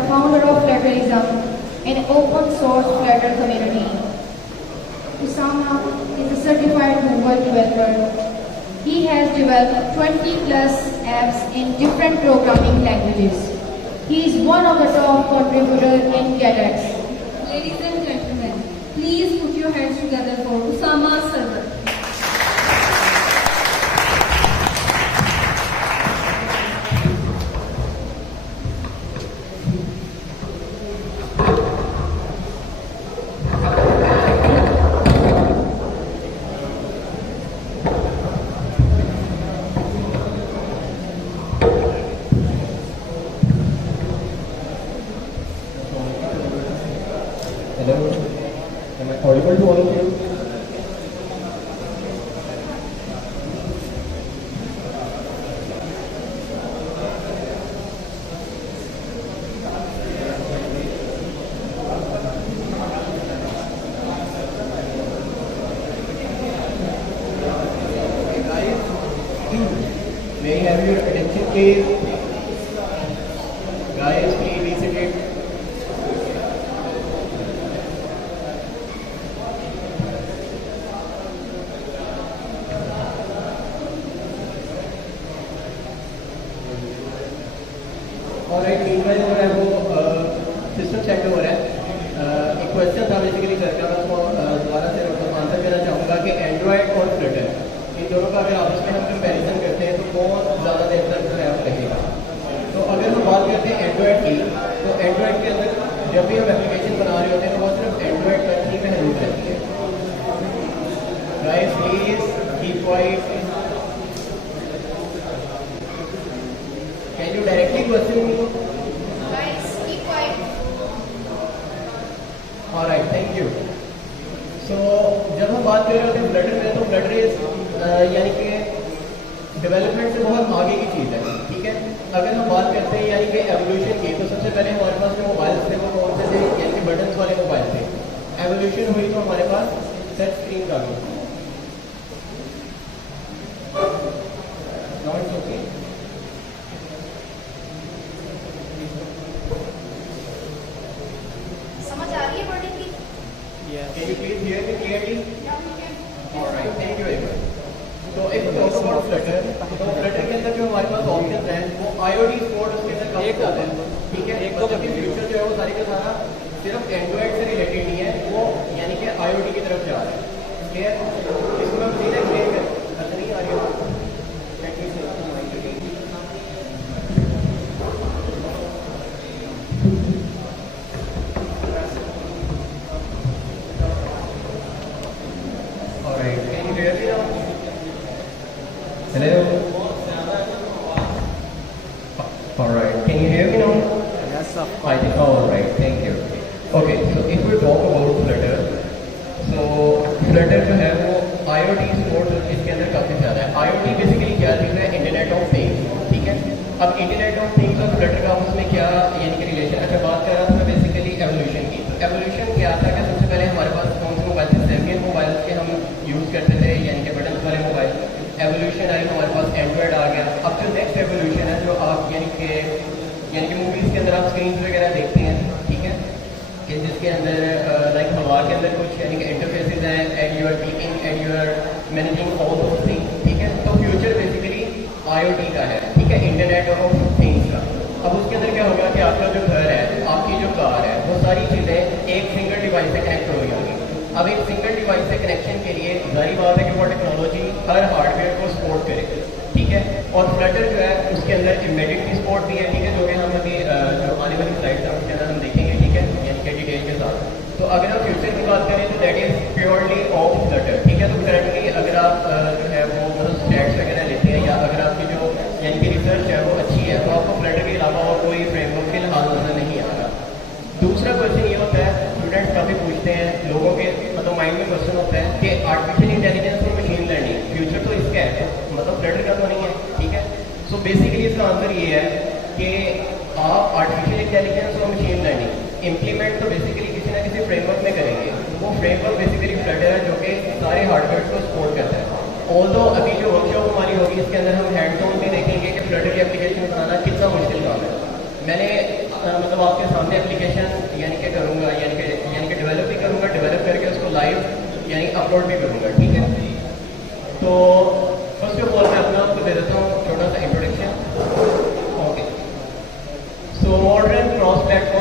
the founder of Flutterism, an open source Flutter community. Usama is a certified Google developer. He has developed 20 plus apps in different programming languages. He is one of the top contributors in GetX. Ladies and gentlemen, please put your hands together for Usama Sarwar. Hello, am I audible to all of you? May I have your attention please? Guys, please be seated. Alright, meanwhile हो रहा है वो system check हो रहा है। एक question था basically sir का, मैं उसको दोबारा से आंसर करना चाहूँगा कि एंड्रॉयड और फ्लटर इन दोनों का अगर आपस में हम कंपैरिजन करते हैं तो कौन ज़्यादा बेहतर जो है आप रहेगा। तो अगर हम बात करते हैं एंड्रॉयड की, तो एंड्रॉयड के अंदर जब भी हम एप्लीकेशन बना रहे होते हैं तो वो सिर्फ एंड्रॉयड पर ही महदूद रहती है। Guys please keep quiet. Can you directly question me? Guys, keep quiet. Alright, thank you. So जब हम बात कर रहे होते हैं फ्लटर में, तो फ्लटर इज यानी कि डेवलपमेंट से बहुत आगे की चीज़ है, ठीक है। अगर हम बात करते हैं यानी कि एवोल्यूशन की, तो सबसे पहले हमारे पास जो मोबाइल थे वो कौन से थे, यानी कि बटन्स वाले मोबाइल थे। एवोल्यूशन हुई तो हमारे पास टच स्क्रीन का भी। Now it's okay. समझ आ रही है वर्डिंग की? Can you please hear me clearly? Yeah, we can. Alright, thank you very much. तो एक टॉक अबाउट फ्लटर, तो फ्लटर के अंदर जो हमारे पास ऑप्शन हैं वो IoT सपोर्ट उसके अंदर काफी ज़्यादा है, ठीक है। मतलब कि फ्यूचर जो है वो सारी का सारा सिर्फ एंड्रॉइड से रिलेटेड नहीं है, वो यानी कि IoT की तरफ जा रहा है। क्लियर? इसको मैं सीधे एक्सप्लेन कर नहीं आ रही हूँ। Alright, can you hear me now? Hello? Alright, can you hear me now? Yes, of I think, alright, thank you. Okay, so if we talk about Flutter, so Flutter जो है वो IoT सपोर्ट इसके अंदर काफ़ी ज़्यादा है। IoT basically क्या चीज़ है? इंटरनेट ऑफ थिंग्स, ठीक है। अब इंटरनेट ऑफ थिंग्स और फ्लटर का आपस में क्या यानी कि रिलेशन। अच्छा, बात कर रहा था मैं बेसिकली एवोल्यूशन की। तो एवोल्यूशन क्या था कि सबसे पहले हमारे पास कौन से मोबाइल थे? सैमसंग मोबाइल के हम यूज़ करते थे, यानी कि बटन वाले मोबाइल। एवोल्यूशन आई तो हमारे पास एंड्रॉयड आ गया। अब जो नेक्स्ट एवोल्यूशन है जो आप यानी कि मूवीज़ के अंदर आप स्क्रीन वगैरह देखते हैं, ठीक है, कि जिसके अंदर लाइक हवा के अंदर कुछ यानी कि इंटरफेसेस हैं and you are teaching and you are managing all those things, ठीक है। तो फ्यूचर बेसिकली IoT का है, ठीक है, इंटरनेट ऑफ थिंग्स का। अब उसके अंदर क्या होगा कि आपका जो घर है, आपकी जो कार है, वो सारी चीज़ें एक सिंगल डिवाइस से कनेक्ट हो जाएंगी। अब एक सिंगल डिवाइस से कनेक्शन के लिए जारी बात है कि वो टेक्नोलॉजी हर हार्डवेयर को सपोर्ट करे, ठीक है। और फ्लटर जो है उसके अंदर एम्बेडेड की सपोर्ट भी है, ठीक है, जो कि हम अभी जो आने वाली स्लाइड्स हैं उसके अंदर हम देखेंगे, ठीक है, यानी कि डिटेल के साथ। तो अगर आप फ्यूचर की बात करें तो that is purely of Flutter, ठीक है। तो करंटली अगर आप जो है वो मतलब स्टैट्स वगैरह लेते हैं या अगर आपकी जो यानी कि रिसर्च है वो अच्छी है तो आपको फ्लटर के अलावा और कोई फ्रेमवर्क फिलहाल नजर नहीं आ रहा। दूसरा क्वेश्चन ये होता है, स्टूडेंट्स काफ़ी पूछते हैं, लोगों के मतलब माइंड में क्वेश्चन होता है कि आर्टिफिशियल इंटेलिजेंस और मशीन लर्निंग फ्यूचर तो इसका है, मतलब फ्लटर का तो नहीं है, ठीक है। सो बेसिकली इसका आंसर ये है कि आप आर्टिफिशियल इंटेलिजेंस और मशीन लर्निंग इम्प्लीमेंट तो बेसिकली किसी ना किसी फ्रेमवर्क में करेंगे। वो फ्रेमवर्क बेसिकली फ्लटर है जो कि सारे हार्डवेयर को सपोर्ट करता है। ऑल्दो अभी जो वर्कशॉप हमारी होगी इसके अंदर हम हैंड्स ऑन भी देखेंगे कि फ्लटर की एप्लीकेशन बनाना कितना मुश्किल काम है। मैंने मतलब आपके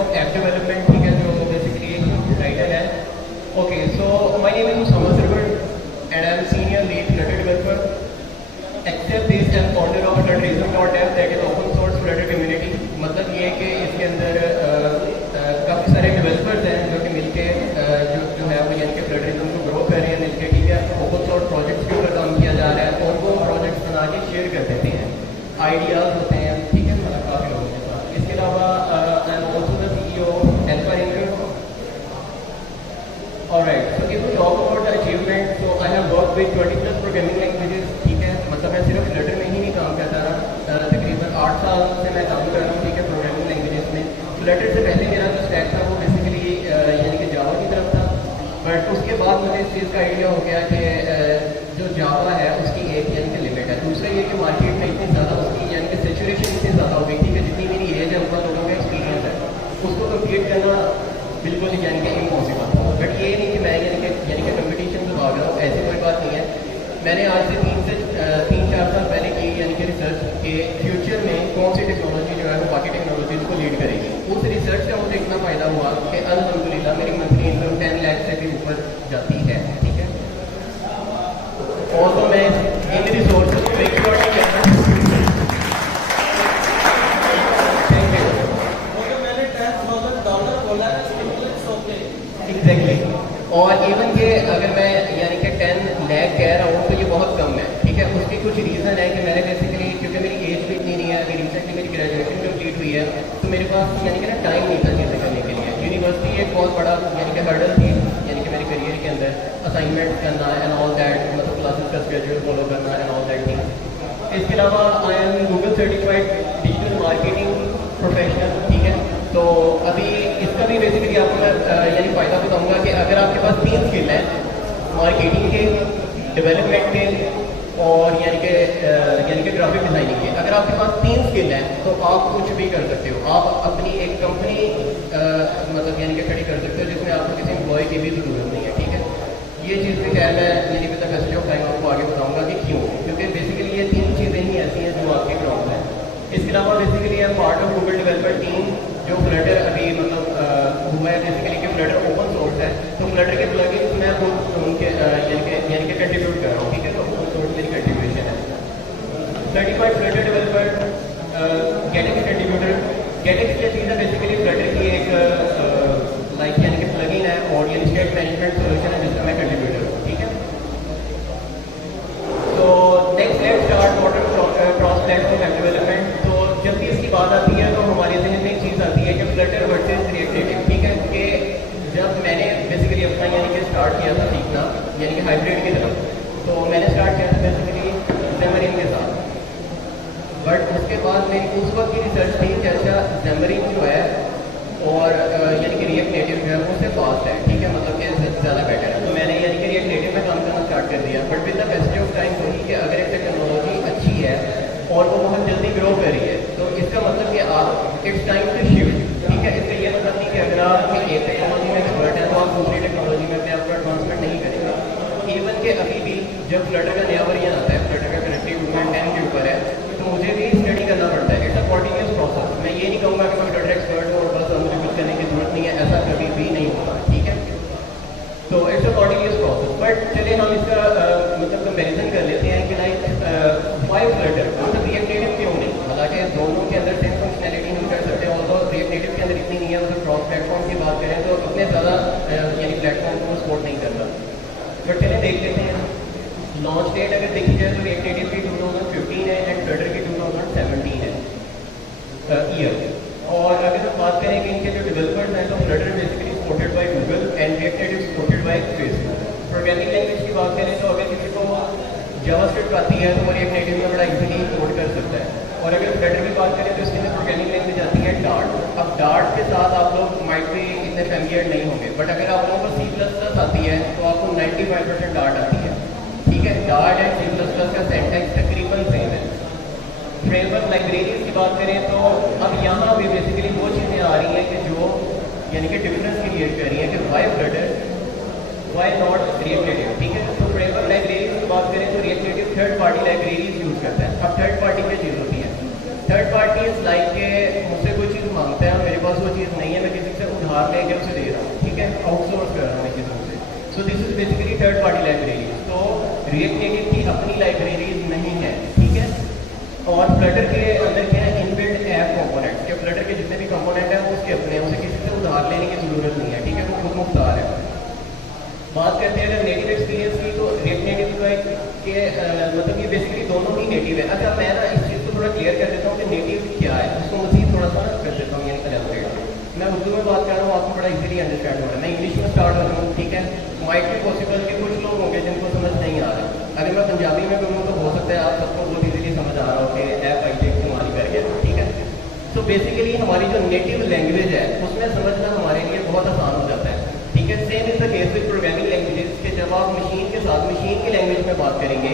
ऑफ ऐप डेवलपमेंट, ठीक है, जो बेसिकली टाइटल है. Okay, so my name is Usama Sarwar and I am senior lead Flutter developer. Except this and founder of flutterism.app that is open source Flutter community. मतलब ये है कि इसके अंदर काफ़ी सारे डेवलपर्स हैं जो कि मिलके जो है वो यानी कि फ्लटरिज्म को ग्रो कर रहे हैं मिलके, ठीक है. ओपन सोर्स प्रोजेक्ट्स के ऊपर काम किया जा रहा है और वो प्रोजेक्ट्स बना के शेयर कर देते हैं, आइडियाज़ होते हैं, ठीक है, मतलब काफ़ी लोगों के साथ. इसके अलावा I am also the CEO helper inter. Alright, so if we talk about the achievement, so I have work with 20+ programming languages, ठीक है. मतलब मैं सिर्फ फ्लटर में ही नहीं काम करता रहा, तकरीबन 8 साल से मैं काम कर रहा हूँ, ठीक है, प्रोग्रामिंग लैंग्वेजेस में. फ्लटर से पहले मेरा जो स्टैक था वो बेसिकली यानी कि जावा की तरफ था, बट उसके बाद मुझे इस चीज़ का आइडिया हो गया कि जो जावा है उसकी एक यानी कि लिमिट है. दूसरा ये कि मार्केट में इतनी ज़्यादा उसकी यानी कि सेचुरेशन इतनी ज़्यादा हो गई थी कि जितनी मेरी एज है उतना लोगों का एक्सपीरियंस है, उसको कम्पीट करना बिल्कुल यानी कि इम्पॉसिबल था. बट ये नहीं कि मैं यानी कि कंपटीशन से भाग रहा हूँ, ऐसी कोई बात नहीं है. मैंने आज से 3-4 साल पहले की यानी कि रिसर्च के फ्यूचर में कौन सी टेक्नोलॉजी जो है वो बाकी टेक्नोलॉजीज को लीड करेगी. उस रिसर्च से मुझे इतना फ़ायदा हुआ कि अल्हम्दुलिल्लाह मेरी मंथली इनकम 10 लाख से भी ऊपर जाती है, ठीक है. और तो मैं इन रिसोर्सेज को एक्सप्लॉइट नहीं करता. Thank you. मैंने $10,000 बोला है, एग्जैक्टली. और इवन के अगर मैं यानी कि 10 लाख कह रहा हूँ तो ये बहुत कम है, ठीक है. उसके कुछ रीज़न है कि मैंने बेसिकली, क्योंकि मेरी एज भी इतनी नहीं है, अभी रिसेंटली मेरी ग्रेजुएशन कंप्लीट हुई है, तो मेरे पास यानी कि ना टाइम नहीं था चीज़ें करने के लिए. यूनिवर्सिटी एक बहुत बड़ा यानी कि हर्डल थी यानी कि मेरे करियर के अंदर, असाइनमेंट करना एंड ऑल दैट, मतलब क्लासेस का स्केड्यूल फॉलो करना एंड ऑल दैट थिंग. इसके अलावा I M Google certified digital marketing professional, ठीक है. तो अभी इसका भी बेसिकली आपको मैं यानी फ़ायदा बताऊंगा कि अगर आपके पास 3 स्किल हैं, मार्केटिंग के, डेवलपमेंट के और यानी कि ग्राफिक डिज़ाइनिंग के, अगर आपके पास 3 स्किल हैं तो आप कुछ भी कर सकते हो. आप अपनी एक कंपनी मतलब यानी कि खड़ी कर सकते हो जिसमें आपको किसी एम्प्लॉय की भी ज़रूरत नहीं है, ठीक है. ये चीज़ भी खैर मैं यानी कि द मैसेज ऑफ टाइम आपको आगे बताऊँगा कि क्यों, क्योंकि बेसिकली ये 3 चीज़ें ही ऐसी हैं जो आपके ग्राउंड है. इसके अलावा basically I am part of Google developer team, जो फ्लटर अभी मतलब हुआ है बेसिकली कि फ्लटर ओपन सोर्स है, तो फ्लटर के प्लगइन्स मैं खुद उनके यानी कि कंट्रीब्यूट कर रहा हूँ, ठीक है. तो ओपन सोर्स मेरी कंट्रीब्यूशन है. Certified Flutter developer, getting contributor. Getting क्या चीज़ है, बेसिकली फ्लटर की एक लाइक यानी कि प्लगइन है और ये स्टेट मैनेजमेंट सोल्यूशन है जिसका मैं कंट्रीब्यूटर हूँ, ठीक है. तो next let's start modern cross platform app development. तो जब भी इसकी बात आती है तो हमारे जहन में एक चीज़ आती है कि फ्लटर वर्सेस रिएक्ट नेटिव, ठीक है. कि जब मैंने बेसिकली अपना यानी कि स्टार्ट किया था सीखना यानी कि हाइब्रिड की तरफ, तो मैंने स्टार्ट किया था बेसिकली ज़ेमरिन के साथ. बट उसके बाद मेरी उस वक्त की रिसर्च थी कि अच्छा ज़ेमरिन जो है और यानी कि रिएक्ट नेटिव जो है वो उससे फास्ट है, ठीक है, मतलब कि ज़्यादा बेटर है. तो मैंने यानी कि रिएक्ट नेटिव में काम करना स्टार्ट कर दिया. But with the passage of time वही कि अगर एक टेक्नोलॉजी अच्छी है और वो बहुत जल्दी ग्रो कर रही है तो इसका मतलब कि आप इट्स टाइम टू शिफ्ट, ठीक है. इसका ये मतलब नहीं कि अगर आप एक टेक्नोलॉजी में एक्सपर्ट हैं तो आप दूसरी टेक्नोलॉजी में अपने आपको एडवांसमेंट नहीं करेंगे. इवन के अभी भी जब फ्लटर का नया वर्जन आता है, फ्लटर का करंटली 10 के ऊपर है, तो मुझे भी स्टडी करना पड़ता है. It's a continuous process. मैं ये नहीं कहूँगा कि मैं फ्लटर एक्सपर्ट हूँ और बस मुझे कुछ करने की जरूरत नहीं है, ऐसा कभी भी नहीं होता, ठीक है. तो it's a continuous process. But चलिए हम इसका मतलब कंपेरिजन कर लेते हैं कि लाइक वाई फ्लटर मतलब रिएक्ट नेटिव क्यों नहीं. हालांकि दोनों के अंदर सेम फंक्शनैलिटी हम कर सकते हैं और तो रिएक्ट नेटिव के अंदर इतनी नहीं है. मतलब क्रॉस प्लेटफॉर्म की बात करें तो इतने ज़्यादा यानी प्लेटफॉर्म को सपोर्ट नहीं करता. बट चलिए देख लेते हैं. लॉन्च डेट अगर देखी जाए तो रिएक्ट नेटिव की 2015 है एंड फ्लटर की 2017 है ईयर. और अगर हम बात करें कि इनके जो डेवलपर्स हैं तो Flutter basically supported by Google and React native supported by Facebook. Programming language की बात करें तो अगर किसी को जावास्क्रिप्ट आती है तो वो रिएक्ट नेटिव में बड़ा इजीली कोड कर सकता है. और अगर फ्लटर की बात करें तो इसके अंदर प्रोग्रामिंग लैंग्वेज आती है डार्ट. अब डार्ट के साथ आप लोग माइट भी इतने फैमिलियर नहीं होंगे, बट अगर आप लोगों को C++ आती है तो आपको 95% डार्ट आती है, ठीक है. डार्ट एंड C++ का सिंटैक्स तकरीबन सेम है. फ्रेमवर्क लाइब्रेरीज की बात करें तो अब यहाँ भी बेसिकली वो चीज़ें आ रही हैं कि जो यानी कि डिफरेंस क्रिएट कर रही हैं कि why Flutter why not React Native, ठीक है. तो फ्रेमवर्क लाइब्रेरीज की बात करें तो React Native third party libraries use करता है. अब थर्ड पार्टी क्या चीज़ होती है? थर्ड पार्टी इज लाइक के मुझसे कोई चीज़ मांगता है और मेरे पास वो चीज़ नहीं है, मैं किसी उधार लेके उसे दे रहा हूँ, ठीक है, आउटसोर्स कर रहा हूँ एक किस्म से। So this is basically third party library. तो रिएक्ट नेटिव की अपनी लाइब्रेरी नहीं है, ठीक है। और फ्लटर के अंदर क्या है, इनबिल्ट ऐप कंपोनेंट, कि फ्लटर के जितने भी कंपोनेंट हैं वो उसके अपने हैं, उसे किसी से उधार लेने की ज़रूरत नहीं है, ठीक है, वो खुद मुख्तार है। बात करते हैं अगर नेटिव एक्सपीरियंस की, तो रिएक्ट नेटिव का के मतलब ये बेसिकली दोनों ही नेटिव है। अच्छा, मैं ना इस चीज़ को थोड़ा क्लियर कर देता हूँ कि नेटिव क्या है, उसको मज़ीद थोड़ा सा कर देता हूँ, यानी एलैबोरेट। मैं उर्दू में बात कर रहा हूँ, आपको बड़ा इजीली अंडरस्टैंड हो रहा है। मैं इंग्लिश में स्टार्ट हो रहा हूँ, ठीक है। माइट भी पॉसिबल कि कुछ लोग होंगे जिनको समझ नहीं आ रहा। अगर मैं पंजाबी में करूँ तो हो सकता है आप सबको बहुत इजीली समझ आ रहा हो कि ऐप आई टेक तुम्हारी करके, ठीक है। तो बेसिकली हमारी जो नेटिव लैंग्वेज है उसमें समझना हमारे लिए बहुत आसान हो जाता है, ठीक है। Same is the case with programming languages, के जब आप मशीन के साथ मशीन की लैंग्वेज में बात करेंगे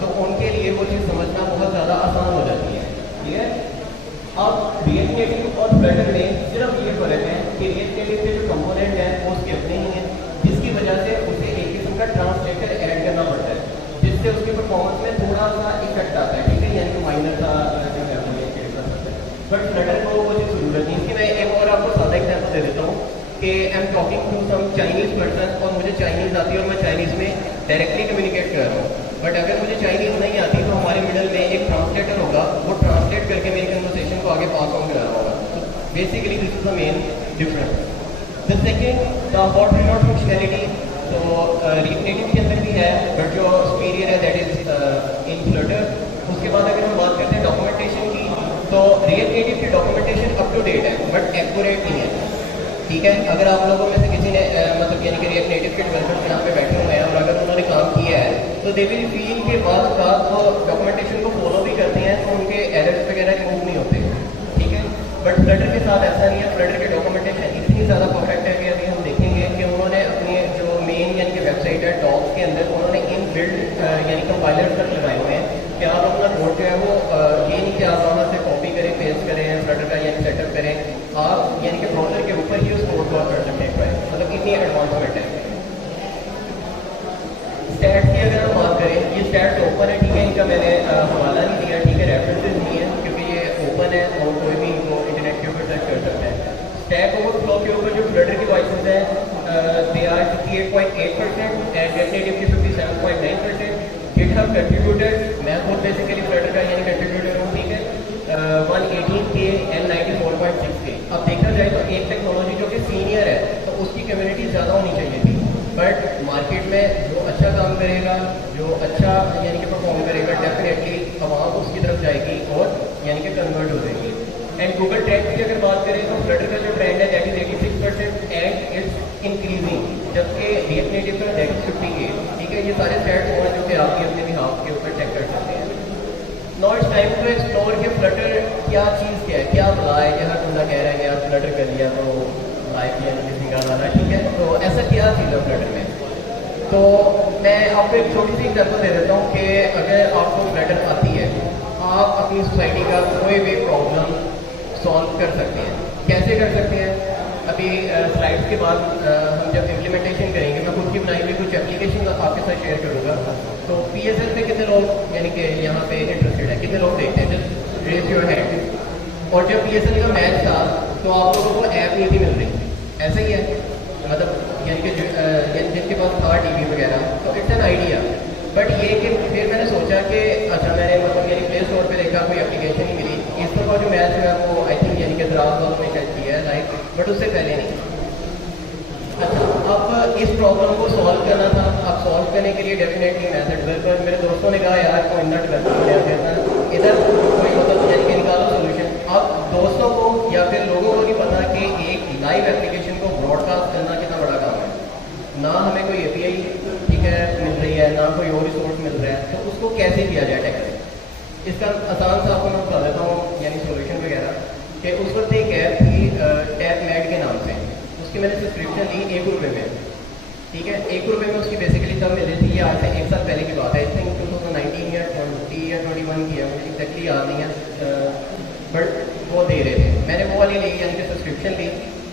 तो उनके लिए वो चीज़ समझना बहुत ज़्यादा आसान हो जाती है, ठीक है। अब रिएक्ट नेटिव और फ्लटर में सिर्फ ये फर्क है कि रिएक्ट नेटिव के जो कंपोनेंट हैं वो उसके अपने ही हैं, जिसकी वजह से उसे एक किस्म का ट्रांसलेटर ऐड करना पड़ता है, जिससे उसकी परफॉर्मेंस में थोड़ा सा इफेक्ट आता है, ठीक है, यानी कि माइनर सा जो है वो ये कर सकता है। बट फ्लटर को वो चीज़ ज़रूरत नहीं। इसकी मैं एक और आपको सादा एग्जाम्पल दे देता हूँ कि I am talking to some Chinese person और मुझे चाइनीज़ आती है और मैं चाइनीज़ में डायरेक्टली कम्युनिकेट कर रहा हूँ। बट अगर मुझे चाइनीज़ नहीं आती तो हमारे मिडल में एक ट्रांसलेटर होगा, वो ट्रांसलेट करके मेरी कन्वर्सेशन को आगे पास ऑन करा रहा होगा। तो basically this is the main difference. The second, the hot remote functionality, तो रिएक्ट नेटिव के अंदर भी है, बट जो सुपीरियर है दैट इज इन फ्लटर। उसके बाद अगर हम बात करते हैं डॉक्यूमेंटेशन की, तो रिएक्ट नेटिव की डॉक्यूमेंटेशन अप टू डेट है बट एक्यूरेट नहीं है, ठीक है। अगर आप लोगों में से किसी ने मतलब यानी कि रिएक्ट नेटिव के डेवलपर्स यहाँ पे बैठे हुए हैं और अगर उन्होंने काम किया है तो दे विल फील के बाद वो डॉक्यूमेंटेशन को फॉलो भी करते हैं तो उनके एरर्स वगैरह रिमूव नहीं होते, ठीक है। बट फ्लटर के साथ ऐसा नहीं है। फ्लटर के डॉक्यूमेंटेशन इतनी ज़्यादा परफेक्ट है कि अभी हम देखेंगे कि उन्होंने अपनी जो मेन यानी कि वेबसाइट है डॉक्स के अंदर उन्होंने इन बिल्ड यानी कंपाइलर तक लगाए हुए हैं कि आप अपना कोड जो है वो ये नहीं कि आप वहाँ से कॉपी करें, पेस्ट करें, फ्लटर का यानी सेटअप करें, आप यानी कि ब्राउज़र के ऊपर ही उस कोड को कर सकते हैं, मतलब इतनी एडवांसमेंट है। स्टैट्स की अगर हम बात करें, ये स्टैट्स ओपन है, ठीक है, इनका मैंने हवाला नहीं दिया, ठीक है, रेफरेंसेस नहीं है क्योंकि ये ओपन है और कोई भी इनको इंटरनेट के ऊपर सर्च कर सकता है। स्टैक ओवरफ्लो के ऊपर जो फ्लटर की वॉइसेस हैं they are 58.8% and React Native की 57.9%। गिटहब कंट्रीब्यूटर, मैं खुद बेसिकली फ्लटर का यानी कंट्रीब्यूटर हूँ, ठीक है, 118K एंड 94.6K। अब देखा जाए तो एक टेक्नोलॉजी जो कि सीनियर है तो उसकी कम्युनिटी ज़्यादा होनी चाहिए थी, बट मार्केट में जो अच्छा काम करेगा, जो अच्छा यानी कि परफॉर्म करेगा, डेफिनेटली आवाम उसकी तरफ जाएगी और यानी कि कन्वर्ट हो जाएगी। एंड गूगल ट्रेंड की अगर बात करें तो फ्लटर का जो ट्रेंड है that is 86% and it's increasing, जबकि रिएक्ट नेटिव का दैट इज 58, ठीक है। ये सारे स्टैट्स हैं जो कि आप अपने बिहाफ के ऊपर चेक कर सकते हैं। Now it's time to explore कि फ्लटर क्या चीज़ क्या है, क्या भला है कि हर बंदा कह रहा है कि यार फ्लटर कर लिया तो लाइफ यानी कि सिंगा वाला, ठीक है। तो ऐसा क्या चीज़ है फ्लटर में, तो मैं आपको एक छोटी सी एग्जाम्पल दे देता हूँ कि अगर आपको फ्लटर आती है, आप अपनी सोसाइटी का कोई भी प्रॉब्लम सॉल्व कर सकते हैं। कैसे कर सकते हैं, अभी स्लाइड्स के बाद हम जब इम्प्लीमेंटेशन करेंगे मैं खुद की बनाई हुई कुछ एप्लीकेशन आपके साथ शेयर करूँगा। तो PSL पे कितने लोग यानी कि यहाँ पे इंटरेस्टेड है, कितने लोग देखते हैं, जस्ट रेज योर हैंड। और जब PSL का मैच था तो आप लोगों को ऐप नहीं थी मिल रही, ऐसा ही है, मतलब यानी कि जिनके पास था TV वगैरह, तो इट्स एन आइडिया। बट ये कि फिर मैंने सोचा कि अच्छा मैंने मतलब यानी प्ले स्टोर पे देखा कोई एप्लीकेशन ही मिली। इस दफ़ा जो मैच है वो आई थिंक यानी कि दराज वालों ने शायद किया है लाइक, बट उससे पहले नहीं। अच्छा, अब इस प्रॉब्लम को सॉल्व करना था। अब सॉल्व करने के लिए डेफिनेटली मैथड डेवलपर, मेरे दोस्तों ने कहा यार कोई ना डेवलपर इधर कोई मतलब यानी कि निकालो सोल्यूशन। अब दोस्तों को या फिर लोगों को नहीं पता कि एक लाइव एप्लीकेशन को ब्रॉडकास्ट करना कितना बड़ा काम है। ना हमें कोई API ठीक है मिल रही है, ना कोई और रिसोर्स मिल रहा है, तो उसको कैसे किया जाए टेक्निक। इसका आसान सा आपको मैं बता देता हूँ यानी सोल्यूशन वगैरह, कि उस वक्त एक ऐप थी टैपमेड के नाम से, उसकी मैंने सब्सक्रिप्शन ली ₹1 में, ठीक है। ₹1 में उसकी बेसिकली तब मिली थी, ये आज से 1 साल पहले की बात है, आई थिंक 2019 या 20 या 21 की है, मुझे एक्जैक्टली याद नहीं है, बट वो दे रहे थे। मैंने वो वाली ली यानी कि सब्सक्रिप्शन ली।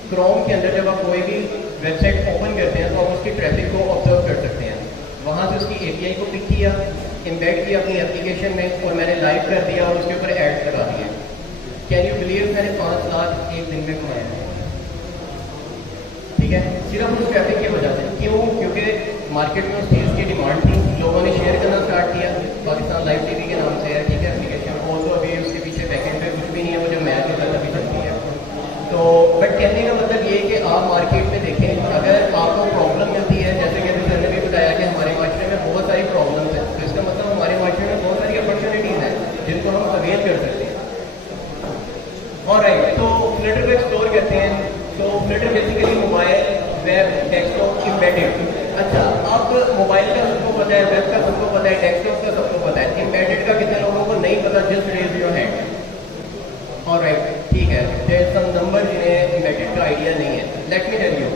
क्रोम के अंदर जब आप कोई भी वेबसाइट ओपन करते हैं तो आप उसकी ट्रैफिक को ऑब्जर्व कर सकते हैं। वहाँ से उसकी API को पिक किया, एम्बेड किया अपनी एप्लीकेशन में और मैंने लाइव कर दिया और उसके ऊपर एड्स लगा दिए। कैन यू बिलीव मैंने 5 लाख एक दिन में कमाया। ठीक है, सिर्फ उस ट्रैफिक की वजह से। क्यों? क्योंकि मार्केट में उस चीज़ की डिमांड थी, लोगों ने शेयर करना स्टार्ट किया। पाकिस्तान लाइव टीवी के नाम से है, ठीक है, एप्लीकेशन। और तो अभी उसके पीछे बैकेंड पे कुछ भी नहीं है, वो जब मैच होता है तभी चलती है। तो बट कहने का मतलब ये है कि आप मार्केट में देखें, अगर आपको प्रॉब्लम मिलती है, जैसे कि अभी सर ने भी बताया कि हमारे माशरे में बहुत सारी प्रॉब्लम्स हैं, तो इसका मतलब हमारे माशरे में बहुत सारी अपॉर्चुनिटीज़ हैं जिनको हम अवेल कर सकते हैं। और राइट, तो फ्लटर को एक्सप्लोर करते हैं। तो Flutter basically mobile, web, desktop, embedded. अच्छा, अब मोबाइल का सबको पता है, वेब का सबको पता है, डेस्कटॉप का सबको पता है, एम्बेडेड का कितने लोगों को नहीं पता? Just raise your hand. Alright, ठीक है, देयर सम नंबर जिन्हें एम्बेडेड का आइडिया नहीं है। लेट मी टेल यू,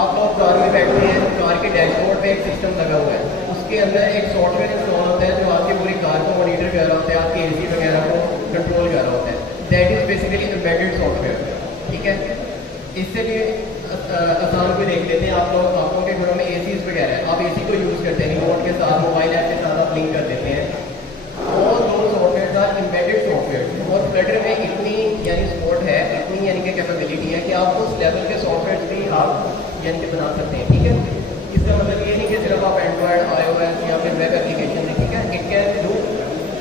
आप लोग कार में बैठते हैं, कार के डैशबोर्ड पे एक सिस्टम लगा हुआ है, उसके अंदर एक सॉफ्टवेयर इंस्टॉल होता है जो आपकी पूरी कार को मॉनिटर कर रहा होता है, आपकी एसी वगैरह को कंट्रोल कर रहा होता है। That is basically embedded software, ठीक है। इससे भी आसान को देख लेते हैं। आप लोग, आप लोगों के घरों में एसीज वगैरह है, आप एसी को यूज़ करते हैं, रिमोट के साथ, मोबाइल ऐप के साथ आप लिंक कर देते हैं। और दोनों सॉफ्टवेयर का एम्बेडेड सॉफ्टवेयर। और फ्लटर में इतनी यानी सपोर्ट है, इतनी यानी कि कैपेबिलिटी है कि आप उस लेवल के सॉफ्टवेयर भी आप यानी कि बना सकते हैं, ठीक है। इसका मतलब ये नहीं कि सिर्फ आप एंड्रॉयड, iOS या फिर वेब एप्लीकेशन है, ठीक है, it can do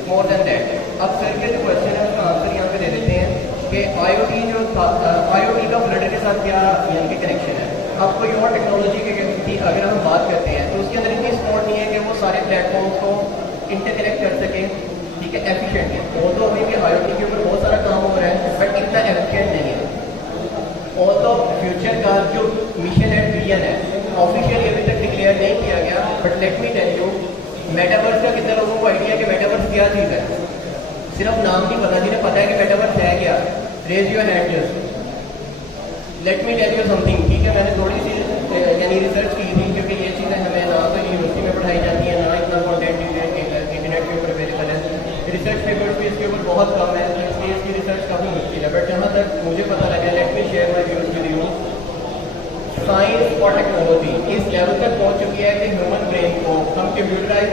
more than that. अब सर के जो क्वेश्चन है उसका आंसर यहाँ पे दे देते हैं कि IoT जो IoT का फ्लटर के साथ क्या यानी कि कनेक्शन है। अब कोई और टेक्नोलॉजी की अगर हम बात करते हैं तो उसके अंदर इतनी सपोर्ट नहीं है कि वो सारे प्लेटफॉर्म्स को इंटरकनेक्ट कर सके, ठीक है, एफिशिएंटली। वो तो अभी भी IoT के ऊपर बहुत सारा काम हो रहा है, बट इतना एफिशिएंट नहीं है। और तो फ्यूचर का जो मिशन एंड विजन है ऑफिशियली अभी तक डिक्लेयर नहीं किया गया, but let me tell you, metaverse का कितने लोगों को आइडिया है कि मेटावर्स क्या चीज़ है? सिर्फ नाम नहीं पता, जिन्हें पता है कि मेटावर्स है क्या, raise your hand just. Let me tell you something, ठीक है। मैंने थोड़ी सी यानी रिसर्च की थी, क्योंकि ये चीज़ें हमें ना तो यूनिवर्सिटी में पढ़ाई जाती है, ना इतना कॉन्टेंट इंटरनेट के ऊपर अवेलेबल है। रिसर्च पेपर्स भी इसके ऊपर बहुत कम है, तो इसलिए इसकी रिसर्च काफ़ी मुश्किल है। बट जहाँ तक मुझे पता लगा, let me share my views with you. Science और टेक्नोलॉजी इस लेवल तक पहुँच चुकी है कि ह्यूमन ब्रेन को हम कंप्यूटराइज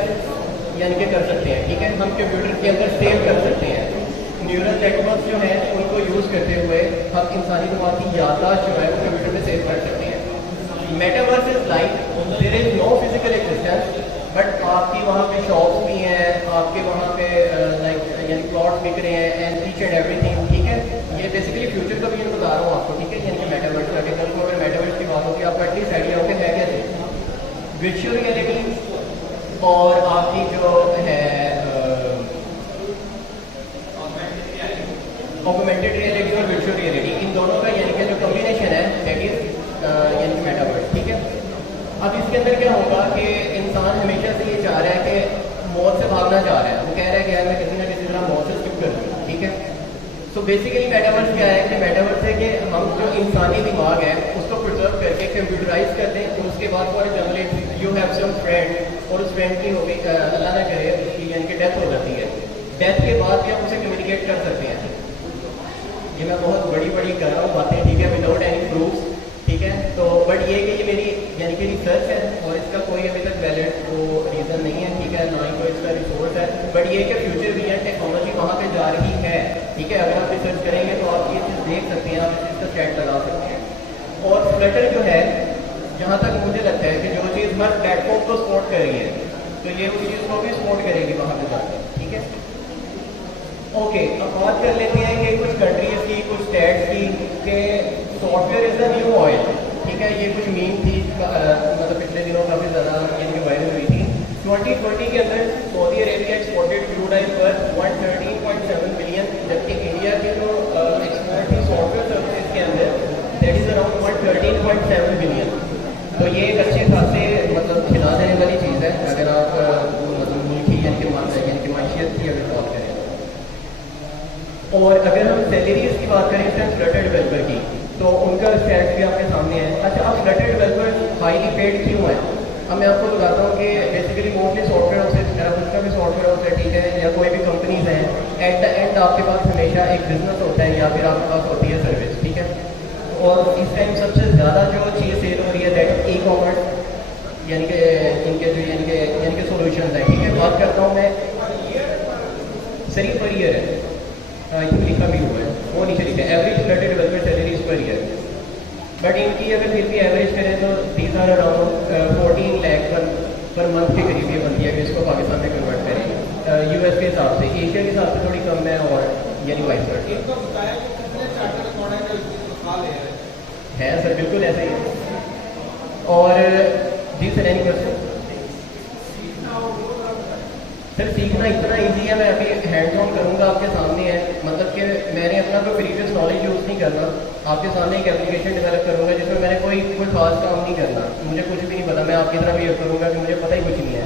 यानी कि कर सकते हैं, ठीक है, हम कंप्यूटर के अंदर सेव कर सकते हैं। न्यूरल नेटवर्क जो है उनको यूज़ करते हुए हम इंसानी दिमाग की याददाश्त जो है वो कंप्यूटर में सेव कर सकते हैं। Metaverse is like there is no physical existence, but आपकी वहाँ पे शॉप्स भी हैं, आपके वहाँ पे लाइक यानी प्लॉट्स बिक रहे हैं एंड ईच एंड एवरीथिंग, ठीक है। ये बेसिकली फ्यूचर का विजन बता रहा हूँ आपको, ठीक है, यानी कि मेटावर्स का। कल को अगर मेटावर्स की बात होगी आपको एटलीस्ट आइडिया होगा है कैसे। वर्चुअल रियलिटी और आपकी जो है ऑगमेंटेड रियलिटी और वर्चुअल रियलिटी, इन दोनों का यानी कि जो कॉम्बिनेशन है दैट इज यानी कि मेटावर्स, ठीक है। अब इसके अंदर क्या होगा कि इंसान हमेशा से ये चाह रहा है कि मौत से भागना चाह रहा है, वो कह रहा है कि यार मैं किसी ना किसी तरह मौत से स्किप कर दूँ, ठीक है। सो बेसिकली मेटावर्स क्या है कि मेटावर्स है कि हम जो इंसानी दिमाग है उसको प्रिजर्व करके कंप्यूटराइज कर दें, तो उसके बाद for example you have some friend और उस फ्रेंड की हो गई अल्लाह ना करे उसकी यानी कि डेथ हो जाती है। डेथ के बाद भी आप उसे कम्युनिकेट कर सकते हैं। ये मैं बहुत बड़ी बड़ी कर रहा हूँ बातें, ठीक है, विदाउट एनी प्रूफ्स, ठीक है। तो बट ये कि ये मेरी यानी कि रिसर्च है और इसका कोई अभी तक वैलिड वो रीज़न नहीं है, ठीक है, ना ही कोई इसका रिसोर्स है। बट ये कि फ्यूचर विजन टेक्नोलॉजी वहाँ पे जा रही है, ठीक है। अगर आप रिसर्च करेंगे तो आप ये चीज़ देख सकते हैं, आप इसका स्टैट लगा सकते हैं। और फ्लटर जो है, जहाँ तक मुझे लगता है कि जो चीज़ हर प्लेटफॉर्म को सपोर्ट कर रही है, तो ये उस चीज़ को भी सपोर्ट करेगी वहाँ पे जाकर, ठीक है। ओके, अब बात कर लेते हैं कि कुछ कंट्रीज की, कुछ स्टेट्स की, कि software is the new oil, ठीक है। ये कुछ मीम थी, मतलब पिछले दिनों काफ़ी ज़्यादा यानी वायरल हुई थी। 2020 के अंदर Saudi Arabia exported crude oil पर 113.7 बिलियन, जबकि इंडिया की जो एक्सपोर्ट थी सॉफ्टवेयर सर्विसेज के अंदर दैट इज अराउंड 113.7 बिलियन। तो ये एक अच्छे खासे मतलब खिला देने वाली चीज़ है अगर आप मतलब मुल्क की यानी कि माशियत की अगर बात करें। और अगर हम सैलरीज की बात करें इस फ्लटर डेवलपर की, तो उनका स्टैट भी आपके सामने है। अच्छा, अब फ्लटर डेवलपर हाईली पेड क्यों है? अब मैं आपको बताता हूँ कि बेसिकली मोस्टली सॉफ्टवेयर हाउसेज, मेरा खुद का भी सॉफ्टवेयर हाउस है, ठीक है, या कोई भी कंपनीज हैं, एट द एंड आपके पास हमेशा एक बिजनेस होता है या फिर आपके पास होती है सर्विस, ठीक है। और इस टाइम सबसे ज़्यादा जो चीज़ सेल हो रही है दैट इज ई-कॉमर्स, यानी कि इनके जो यानी कि सोल्यूशन है, ठीक है। बात करता हूँ मैं, सरी पर ईयर है, आई थिंक लिखा भी हुआ है, वो नीचे लिखा है average Flutter developer salaries per year. But इनकी अगर फिर भी एवरेज करें तो these are around 14 lakh per month के करीब ये बनती है कि इसको पाकिस्तान में कन्वर्ट करें यूएस के हिसाब से, एशिया के हिसाब से थोड़ी कम है और यानी वाइस वर्सा इनको बताया कि कितने चार्टर्ड अकाउंटेंट है इसको खा ले रहे हैं। है सर, बिल्कुल ऐसे ही है। और जी सर, एनी क्वेश्चन? सर सीखना इतना इजी है, मैं अभी हैंड्स ऑन करूँगा, आपके सामने है। मतलब कि मैंने अपना कोई प्रीवियस नॉलेज यूज़ नहीं करना, आपके सामने एक एप्लीकेशन डेवलप करूँगा जिसमें मैंने कोई खास काम नहीं करना, मुझे कुछ भी नहीं पता, मैं आपकी तरह बिहेव करूँगा कि मुझे पता ही कुछ नहीं है।